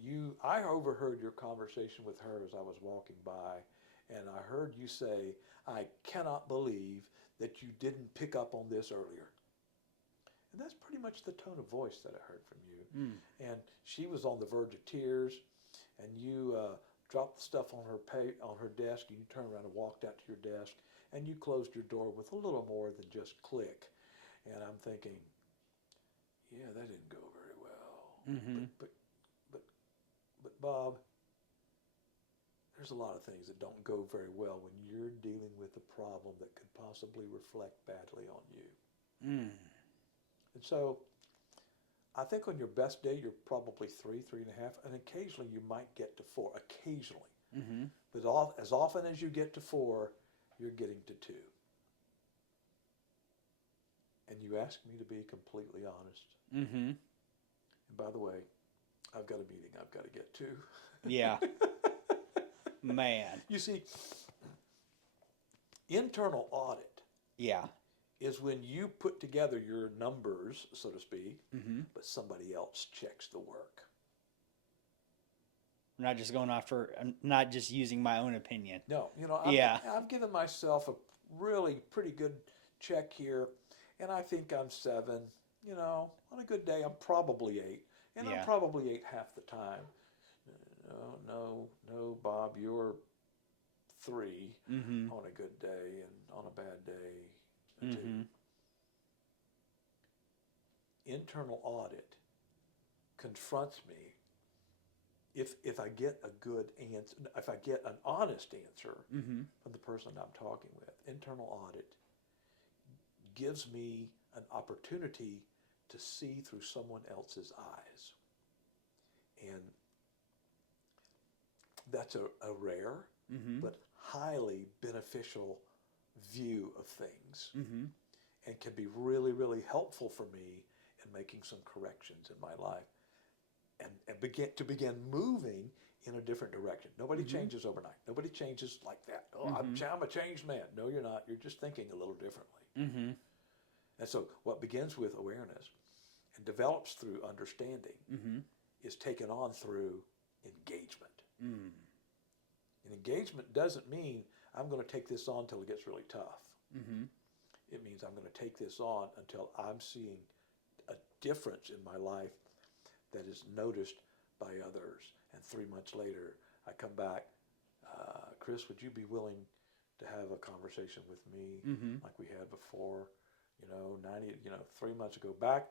I overheard your conversation with her as I was walking by, and I heard you say, "I cannot believe that you didn't pick up on this earlier." And that's pretty much the tone of voice that I heard from you. Mm. And she was on the verge of tears, and you dropped the stuff on her desk, and you turned around and walked out to your desk, and you closed your door with a little more than just click. And I'm thinking, yeah, that didn't go very well. Mm-hmm. But but Bob, there's a lot of things that don't go very well when you're dealing with a problem that could possibly reflect badly on you. Mm. And so I think on your best day, you're probably 3.5, and occasionally you might get to 4, occasionally. Mm-hmm. But as often as you get to 4, you're getting to 2. And you asked me to be completely honest. Mm-hmm. And by the way, I've got a meeting I've got to get to. Yeah. Man. You see, internal audit Yeah. is when you put together your numbers, so to speak, Mm-hmm. but somebody else checks the work. I'm not just using my own opinion. No, Yeah. I've given myself a really pretty good check here, and I think I'm 7. On a good day, I'm probably 8, and I'm Yeah. probably 8 half the time. No, Bob, you're 3 Mm-hmm. on a good day, and on a bad day, a 2. Mm-hmm. Internal audit confronts me if I get a good answer, if I get an honest answer Mm-hmm. from the person I'm talking with. Internal audit gives me an opportunity to see through someone else's eyes. And that's a rare Mm-hmm. but highly beneficial view of things Mm-hmm. and can be really, really helpful for me in making some corrections in my life and begin moving in a different direction. Nobody Mm-hmm. changes overnight. Nobody changes like that. Oh, Mm-hmm. I'm a changed man. No, you're not. You're just thinking a little differently. Mm-hmm. And so what begins with awareness and develops through understanding Mm-hmm. is taken on through engagement. Mm. And engagement doesn't mean I'm going to take this on until it gets really tough. Mm-hmm. It means I'm going to take this on until I'm seeing a difference in my life that is noticed by others. And 3 months later, I come back, Chris, would you be willing to have a conversation with me Mm-hmm. like we had before? 3 months ago, back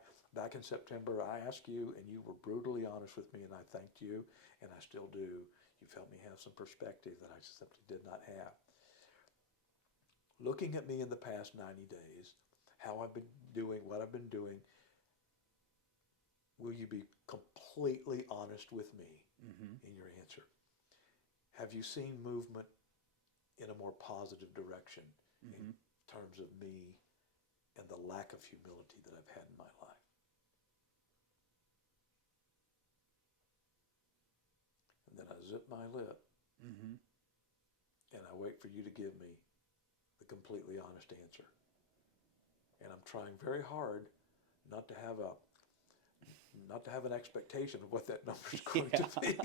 in September, I asked you, and you were brutally honest with me, and I thanked you, and I still do. You've helped me have some perspective that I simply did not have. Looking at me in the past 90 days, how I've been doing, what I've been doing, will you be completely honest with me Mm-hmm. in your answer? Have you seen movement in a more positive direction Mm-hmm. in terms of me and the lack of humility that I've had in my life? And then I zip my lip Mm-hmm. and I wait for you to give me the completely honest answer. And I'm trying very hard not to have an expectation of what that number is going to be.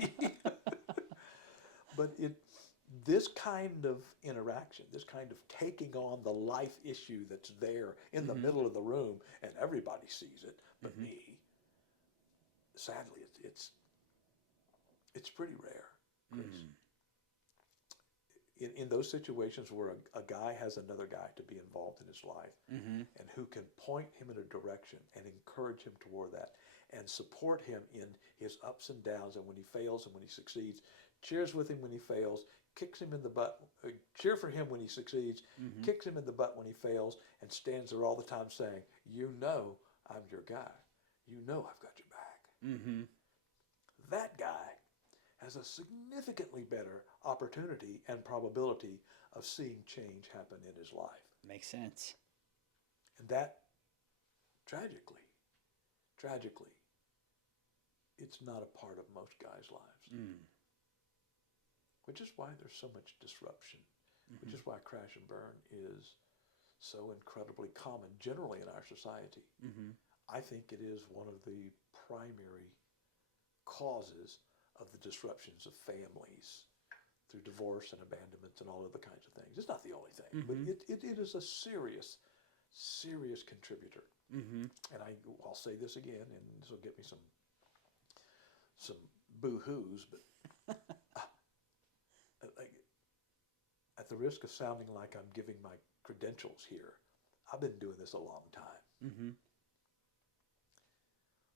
But this kind of interaction, this kind of taking on the life issue that's there in the Mm-hmm. middle of the room, and everybody sees it but Mm-hmm. me. Sadly, it's pretty rare, Chris. Mm. In those situations where a guy has another guy to be involved in his life Mm-hmm. and who can point him in a direction and encourage him toward that and support him in his ups and downs and when he fails and when he succeeds, cheers with him when he fails, kicks him in the butt, cheer for him when he succeeds, Mm-hmm. kicks him in the butt when he fails, and stands there all the time saying, you know I'm your guy. You know I've got your back. Mm-hmm. That guy has a significantly better opportunity and probability of seeing change happen in his life. Makes sense. And that, tragically, it's not a part of most guys' lives, Mm. which is why there's so much disruption, Mm-hmm. which is why crash and burn is so incredibly common generally in our society. Mm-hmm. I think it is one of the primary causes of the disruptions of families through divorce and abandonment and all other kinds of things. It's not the only thing, but Mm-hmm. it is a serious, serious contributor. Mm-hmm. And I'll say this again, and this will get me some boo-hoos, but like, at the risk of sounding like I'm giving my credentials here, I've been doing this a long time. Mm-hmm.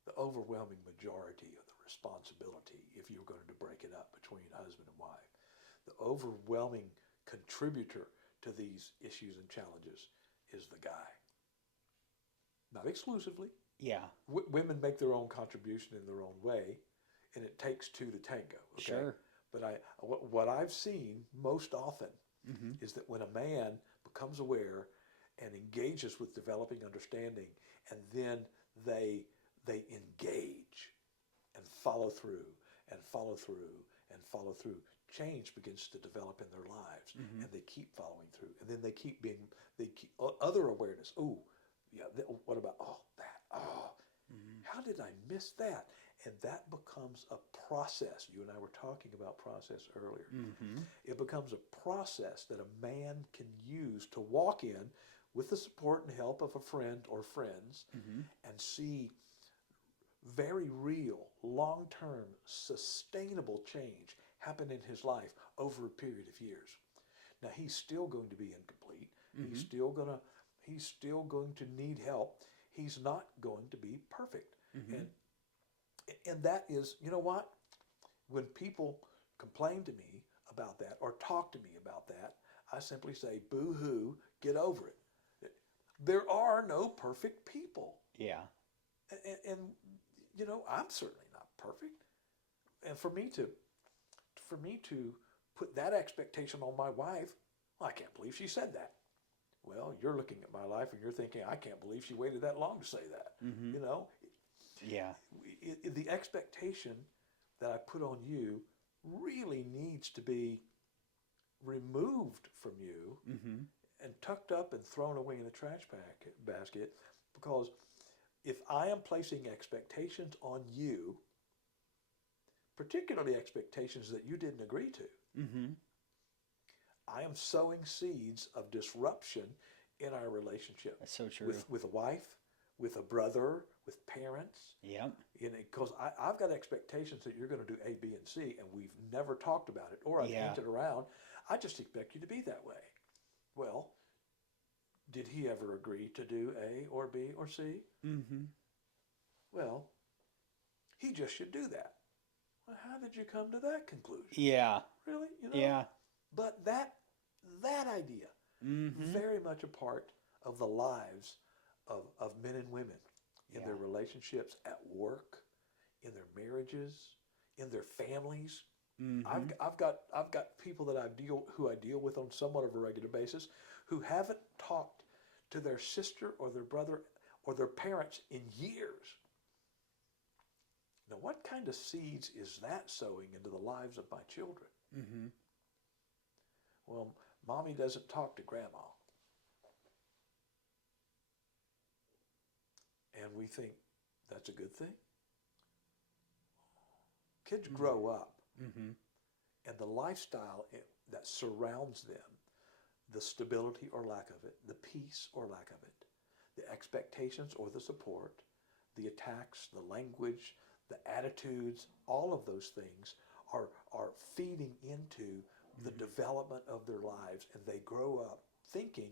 The overwhelming majority of the responsibility, if you're going to break it up between husband and wife, the overwhelming contributor to these issues and challenges is the guy. Not exclusively. Yeah. Women make their own contribution in their own way, and it takes two to tango. Okay? Sure. But what I've seen most often Mm-hmm. is that when a man becomes aware and engages with developing understanding, and then they engage and follow through and follow through and follow through, change begins to develop in their lives, Mm-hmm. and they keep following through, and then they keep other awareness. Oh, yeah. What about that? Oh, Mm-hmm. how did I miss that? And that becomes a process. You and I were talking about process earlier. Mm-hmm. It becomes a process that a man can use to walk in with the support and help of a friend or friends Mm-hmm. and see very real, long-term, sustainable change happen in his life over a period of years. Now, he's still going to be incomplete. Mm-hmm. He's still going to need help. He's not going to be perfect. Mm-hmm. And that is, you know what? When people complain to me about that or talk to me about that, I simply say, boo-hoo, get over it. There are no perfect people. Yeah. And you know, I'm certainly not perfect. And for me to put that expectation on my wife, well, I can't believe she said that. Well, you're looking at my life and you're thinking, I can't believe she waited that long to say that. Mm-hmm. You know, Yeah. the expectation that I put on you really needs to be removed from you Mm-hmm. and tucked up and thrown away in the trash basket, because if I am placing expectations on you, particularly expectations that you didn't agree to, Mm-hmm. I am sowing seeds of disruption in our relationship. That's so true. With a wife, with a brother, with parents. Yep. You know, because I've got expectations that you're going to do A, B, and C, and we've never talked about it, or I've Yeah. hinted around. I just expect you to be that way. Well, did he ever agree to do A or B or C? Mm-hmm. Well, he just should do that. Well, how did you come to that conclusion? Yeah. Really? You know? Yeah. But that idea, Mm-hmm. very much a part of the lives of men and women in Yeah. their relationships at work, in their marriages, in their families. Mm-hmm. I've got people that I deal with on somewhat of a regular basis who haven't talked to their sister or their brother or their parents in years. Now, what kind of seeds is that sowing into the lives of my children? Mm-hmm. Well, mommy doesn't talk to grandma. And we think that's a good thing. Kids grow up, Mm-hmm. and the lifestyle that surrounds them, the stability or lack of it, the peace or lack of it, the expectations or the support, the attacks, the language, the attitudes, all of those things are feeding into the development of their lives, and they grow up thinking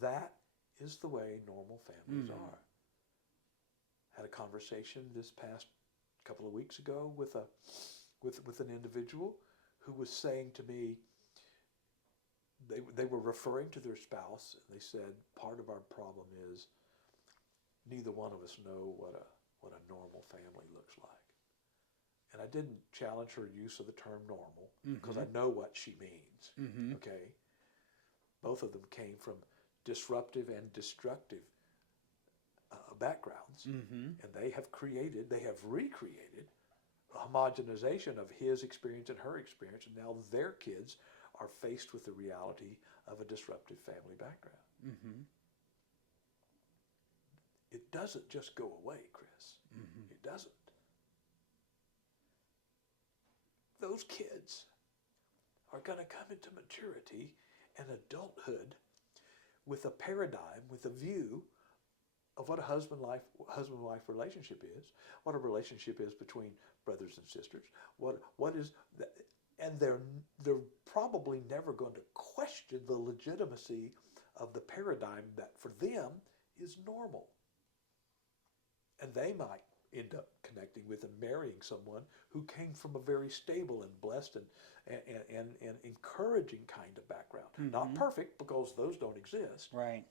that is the way normal families are. Had a conversation this past couple of weeks ago with an individual who was saying to me, they were referring to their spouse, and they said, part of our problem is neither one of us know what a normal family looks like. And I didn't challenge her use of the term normal, because I know what she means. Okay, both of them came from disruptive and destructive backgrounds, and they have recreated a homogenization of his experience and her experience, and now their kids are faced with the reality of a disruptive family background. It doesn't just go away, Chris. It doesn't. Those kids are going to come into maturity and adulthood with a paradigm, with a view of what a husband-wife relationship is, what a relationship is between brothers and sisters, what is that, and they're probably never going to question the legitimacy of the paradigm that for them is normal. And they might end up connecting with and marrying someone who came from a very stable and blessed and encouraging kind of background. Not perfect, because those don't exist. Right.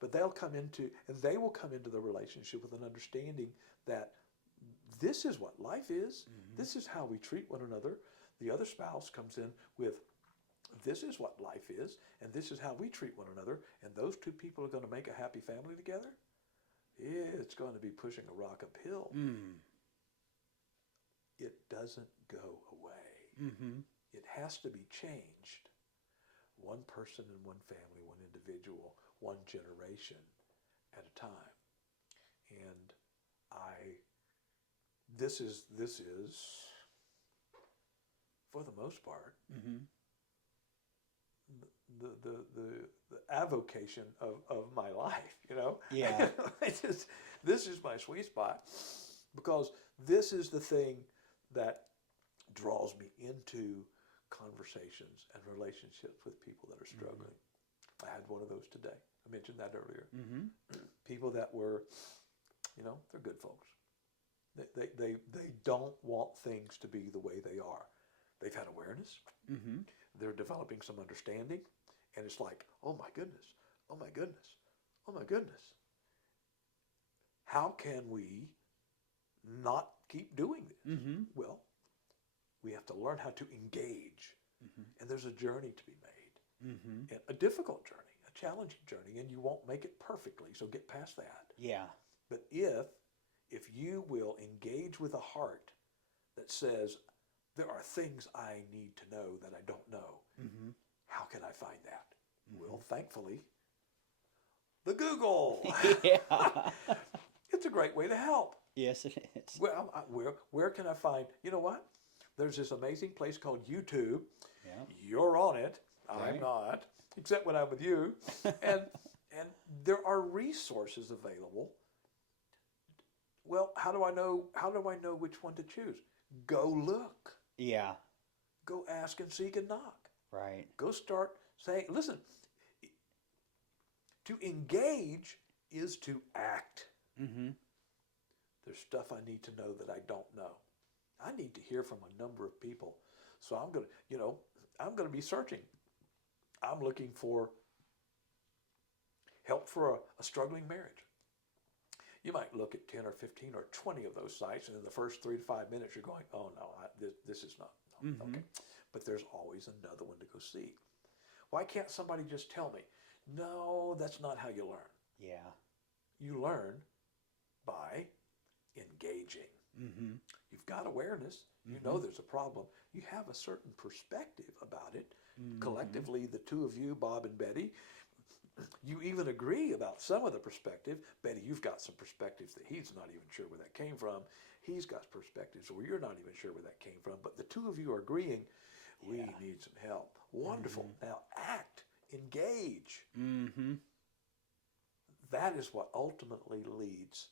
But they will come into the relationship with an understanding that this is what life is. This is how we treat one another. The other spouse comes in with, this is what life is, and this is how we treat one another, and those two people are going to make a happy family together. It's going to be pushing a rock uphill. It doesn't go away. It has to be changed. One person and one family, one individual, one generation at a time. And this is for the most part, the avocation of my life, you know? Yeah. This is my sweet spot, because this is the thing that draws me into conversations and relationships with people that are struggling. I had one of those today. I mentioned that earlier. People that were, they're good folks. They don't want things to be the way they are. They've had awareness. They're developing some understanding. And it's like, oh my goodness, oh my goodness, oh my goodness. How can we not keep doing this? Well, we have to learn how to engage. And there's a journey to be made. And a difficult journey, a challenging journey, and you won't make it perfectly, so get past that. Yeah. But if you will engage with a heart that says, there are things I need to know that I don't know, how can I find that? Well, thankfully, the Google. Yeah. It's a great way to help. Yes, it is. Well, where can I find, you know what? There's this amazing place called YouTube. Yeah. You're on it. Right. I'm not, except when I'm with you. And there are resources available. Well, how do I know which one to choose? Go look. Yeah. Go ask and seek and knock. Right. Go start saying, listen, to engage is to act. There's stuff I need to know that I don't know. I need to hear from a number of people. So I'm going to be searching. I'm looking for help for a struggling marriage. You might look at 10 or 15 or 20 of those sites, and in the first 3 to 5 minutes, you're going, oh no, this is not. No, okay. But there's always another one to go see. Why can't somebody just tell me? No, that's not how you learn. Yeah. You learn by engaging. You've got awareness. You know there's a problem. You have a certain perspective about it. Collectively, the two of you, Bob and Betty, you even agree about some of the perspective. Betty, you've got some perspectives that he's not even sure where that came from. He's got perspectives where you're not even sure where that came from. But the two of you are agreeing, We Yeah. need some help. Wonderful. Now act, engage. Mm-hmm. That is what ultimately leads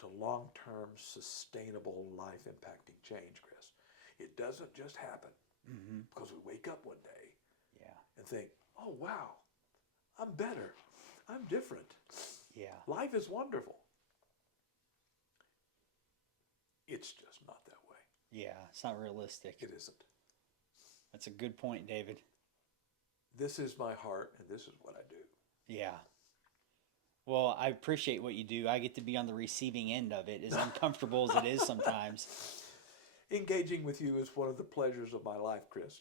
to long-term, sustainable, life-impacting change, Chris. It doesn't just happen Mm-hmm. because we wake up one day Yeah. and think, oh, wow, I'm better. I'm different. Yeah. Life is wonderful. It's just not that way. Yeah. It's not realistic. It isn't. That's a good point, David. This is my heart, and this is what I do. Yeah. Well, I appreciate what you do. I get to be on the receiving end of it, as uncomfortable as it is sometimes. Engaging with you is one of the pleasures of my life, Chris.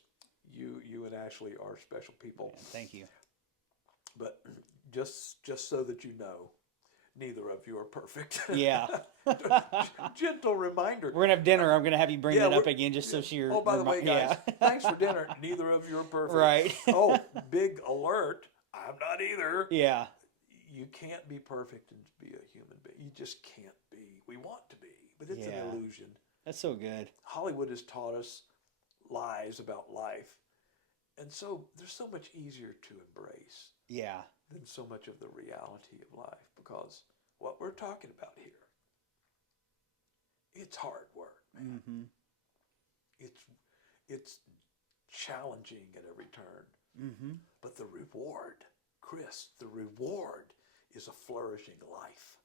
You and Ashley are special people. Yeah, thank you. But just so that you know, neither of you are perfect. Yeah. Gentle reminder. We're gonna have dinner. I'm gonna have you bring Yeah, that up we're- again, just so you're. Oh, by the way, guys, yeah. thanks for dinner. Neither of you are perfect. Right. Oh, big alert. I'm not either. Yeah. You can't be perfect and be a human being. You just can't be. We want to be, but it's Yeah. an illusion. That's so good. Hollywood has taught us lies about life. And so there's so much easier to embrace Yeah. than so much of the reality of life, because what we're talking about here, it's hard work, man. Mm-hmm. It's challenging at every turn. Mm-hmm. But the reward, Chris, the reward is a flourishing life.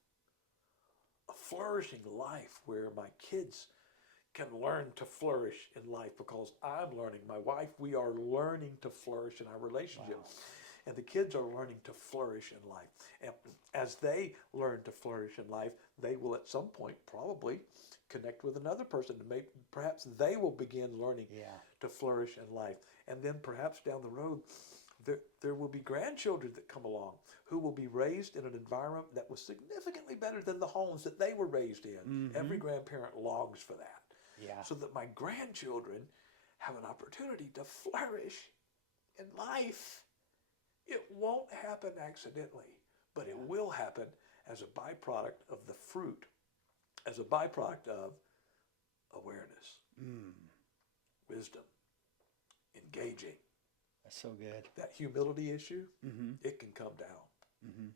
A flourishing life where my kids can learn to flourish in life, because I'm learning. My wife, we are learning to flourish in our relationship. Wow. And the kids are learning to flourish in life. And as they learn to flourish in life, they will at some point probably connect with another person. And perhaps they will begin learning Yeah. to flourish in life. And then perhaps down the road, there will be grandchildren that come along who will be raised in an environment that was significantly better than the homes that they were raised in. Mm-hmm. Every grandparent longs for that. Yeah. So that my grandchildren have an opportunity to flourish in life. It won't happen accidentally, but it will happen as a byproduct of the fruit, as a byproduct of awareness, wisdom, engaging. That's so good. That humility issue, Mm-hmm. it can come down. Mm-hmm.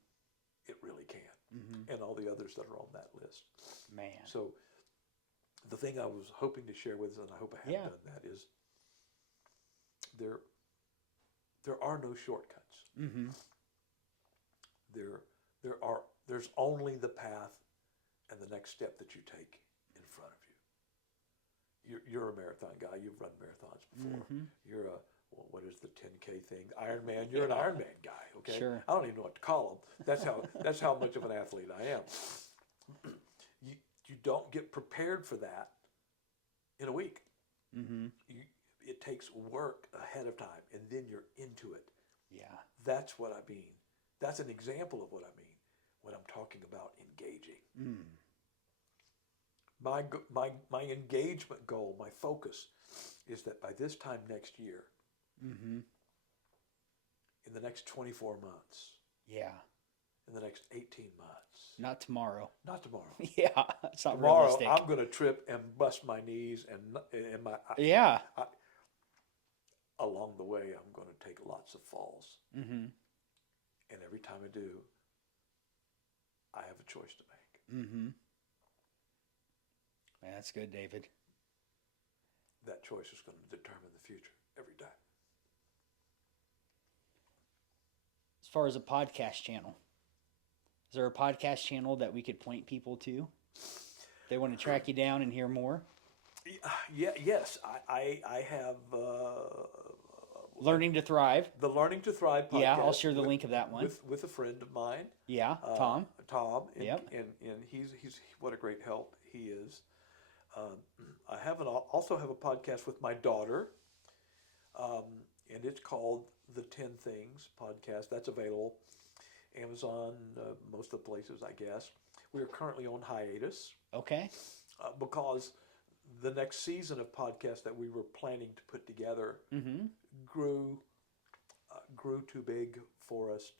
It really can. Mm-hmm. And all the others that are on that list. Man. So the thing I was hoping to share with us, and I hope I have done that, is there are no shortcuts. Mm-hmm. There's only the path and the next step that you take in front of you. You're a marathon guy. You've run marathons before. Mm-hmm. You're a, what is the 10K thing? Ironman. You're an Ironman guy. Okay. Sure. I don't even know what to call them. That's how much of an athlete I am. You don't get prepared for that in a week. Mm-hmm. It takes work ahead of time, and then you're into it. Yeah. That's what I mean. That's an example of what I mean when I'm talking about engaging. Mm. My engagement goal, my focus, is that by this time next year, Mm-hmm. in the next 24 months, Yeah. in the next 18 months, Not tomorrow. not tomorrow. Yeah. It's not Tomorrow, realistic. I'm going to trip and bust my knees, and Yeah. along the way, I'm going to take lots of falls. Mm-hmm. And every time I do, I have a choice to make. Mm-hmm. Man, that's good, David. That choice is going to determine the future every time. As far as a podcast channel, is there a podcast channel that we could point people to? They want to track you down and hear more? Yes. I have Learning to Thrive. the Learning to Thrive podcast. Yeah, I'll share the link of that one. With a friend of mine. Yeah, Tom. Tom. And, Yep. and he's what a great help he is. I also have a podcast with my daughter, and it's called The 10 Things Podcast. That's available Amazon, most of the places, I guess. We are currently on hiatus Okay. because the next season of podcasts that we were planning to put together Mm-hmm. grew too big for us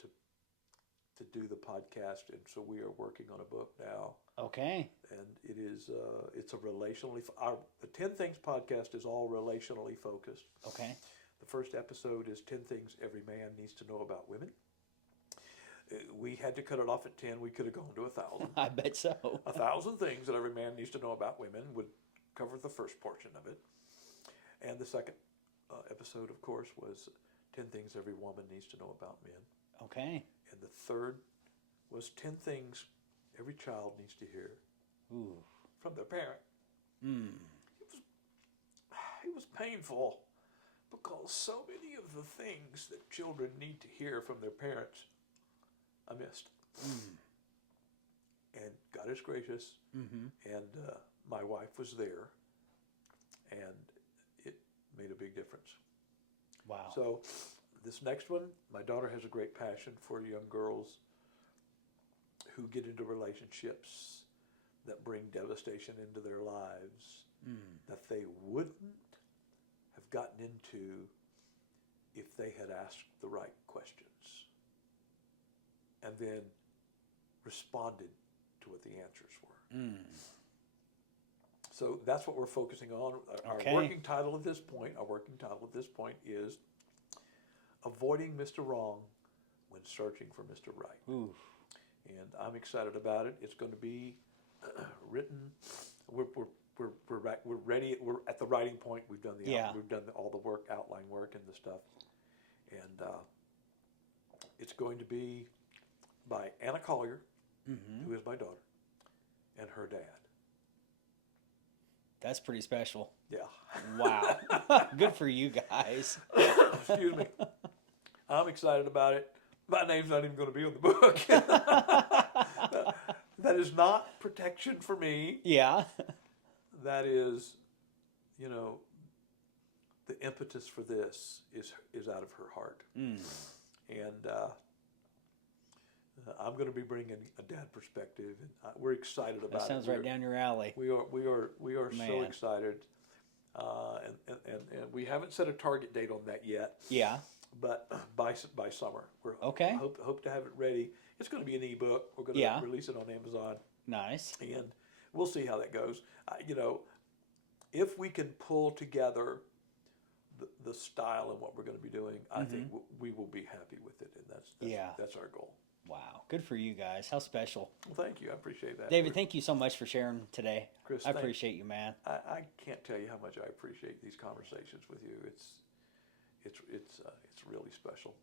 to do the podcast, and so we are working on a book now. Okay. And it is it's a relationally the 10 Things podcast is all relationally focused. Okay. The first episode is 10 Things Every Man Needs to Know About Women. We had to cut it off at 10. We could have gone to 1,000. I bet so. 1,000 things that every man needs to know about women would cover the first portion of it. And the second episode, of course, was 10 Things Every Woman Needs to Know About Men. Okay. And the third was 10 Things Every Child Needs to Hear from their parent. It was painful because so many of the things that children need to hear from their parents I missed. And God is gracious. And my wife was there, and it made a big difference. Wow. So this next one, my daughter has a great passion for young girls who get into relationships that bring devastation into their lives that they wouldn't have gotten into if they had asked the right questions and then responded to what the answers were. So that's what we're focusing on. Our working title at this point is Avoiding Mr. Wrong when Searching for Mr. Right. And I'm excited about it. It's going to be written. We're ready. We're at the writing point. We've done all the work, outline work, and the stuff. And it's going to be by Anna Collier, who is my daughter, and her dad. That's pretty special. Yeah. Wow. Good for you guys. Excuse me. I'm excited about it. My name's not even going to be on the book. That is not protection for me. Yeah. That is, the impetus for this is out of her heart. And I'm going to be bringing a dad perspective, and we're excited about it. That sounds right down your alley. We are so excited, and we haven't set a target date on that yet. Yeah. But by summer, we're okay. Hope to have it ready. It's going to be an ebook. We're going to release it on Amazon. Nice. And we'll see how that goes. If we can pull together the style and what we're going to be doing, I think we will be happy with it, and that's our goal. Wow. Good for you guys. How special. Well, thank you. I appreciate that. David, thank you so much for sharing today. Chris, I appreciate you, man. I can't tell you how much I appreciate these conversations with you. It's really special.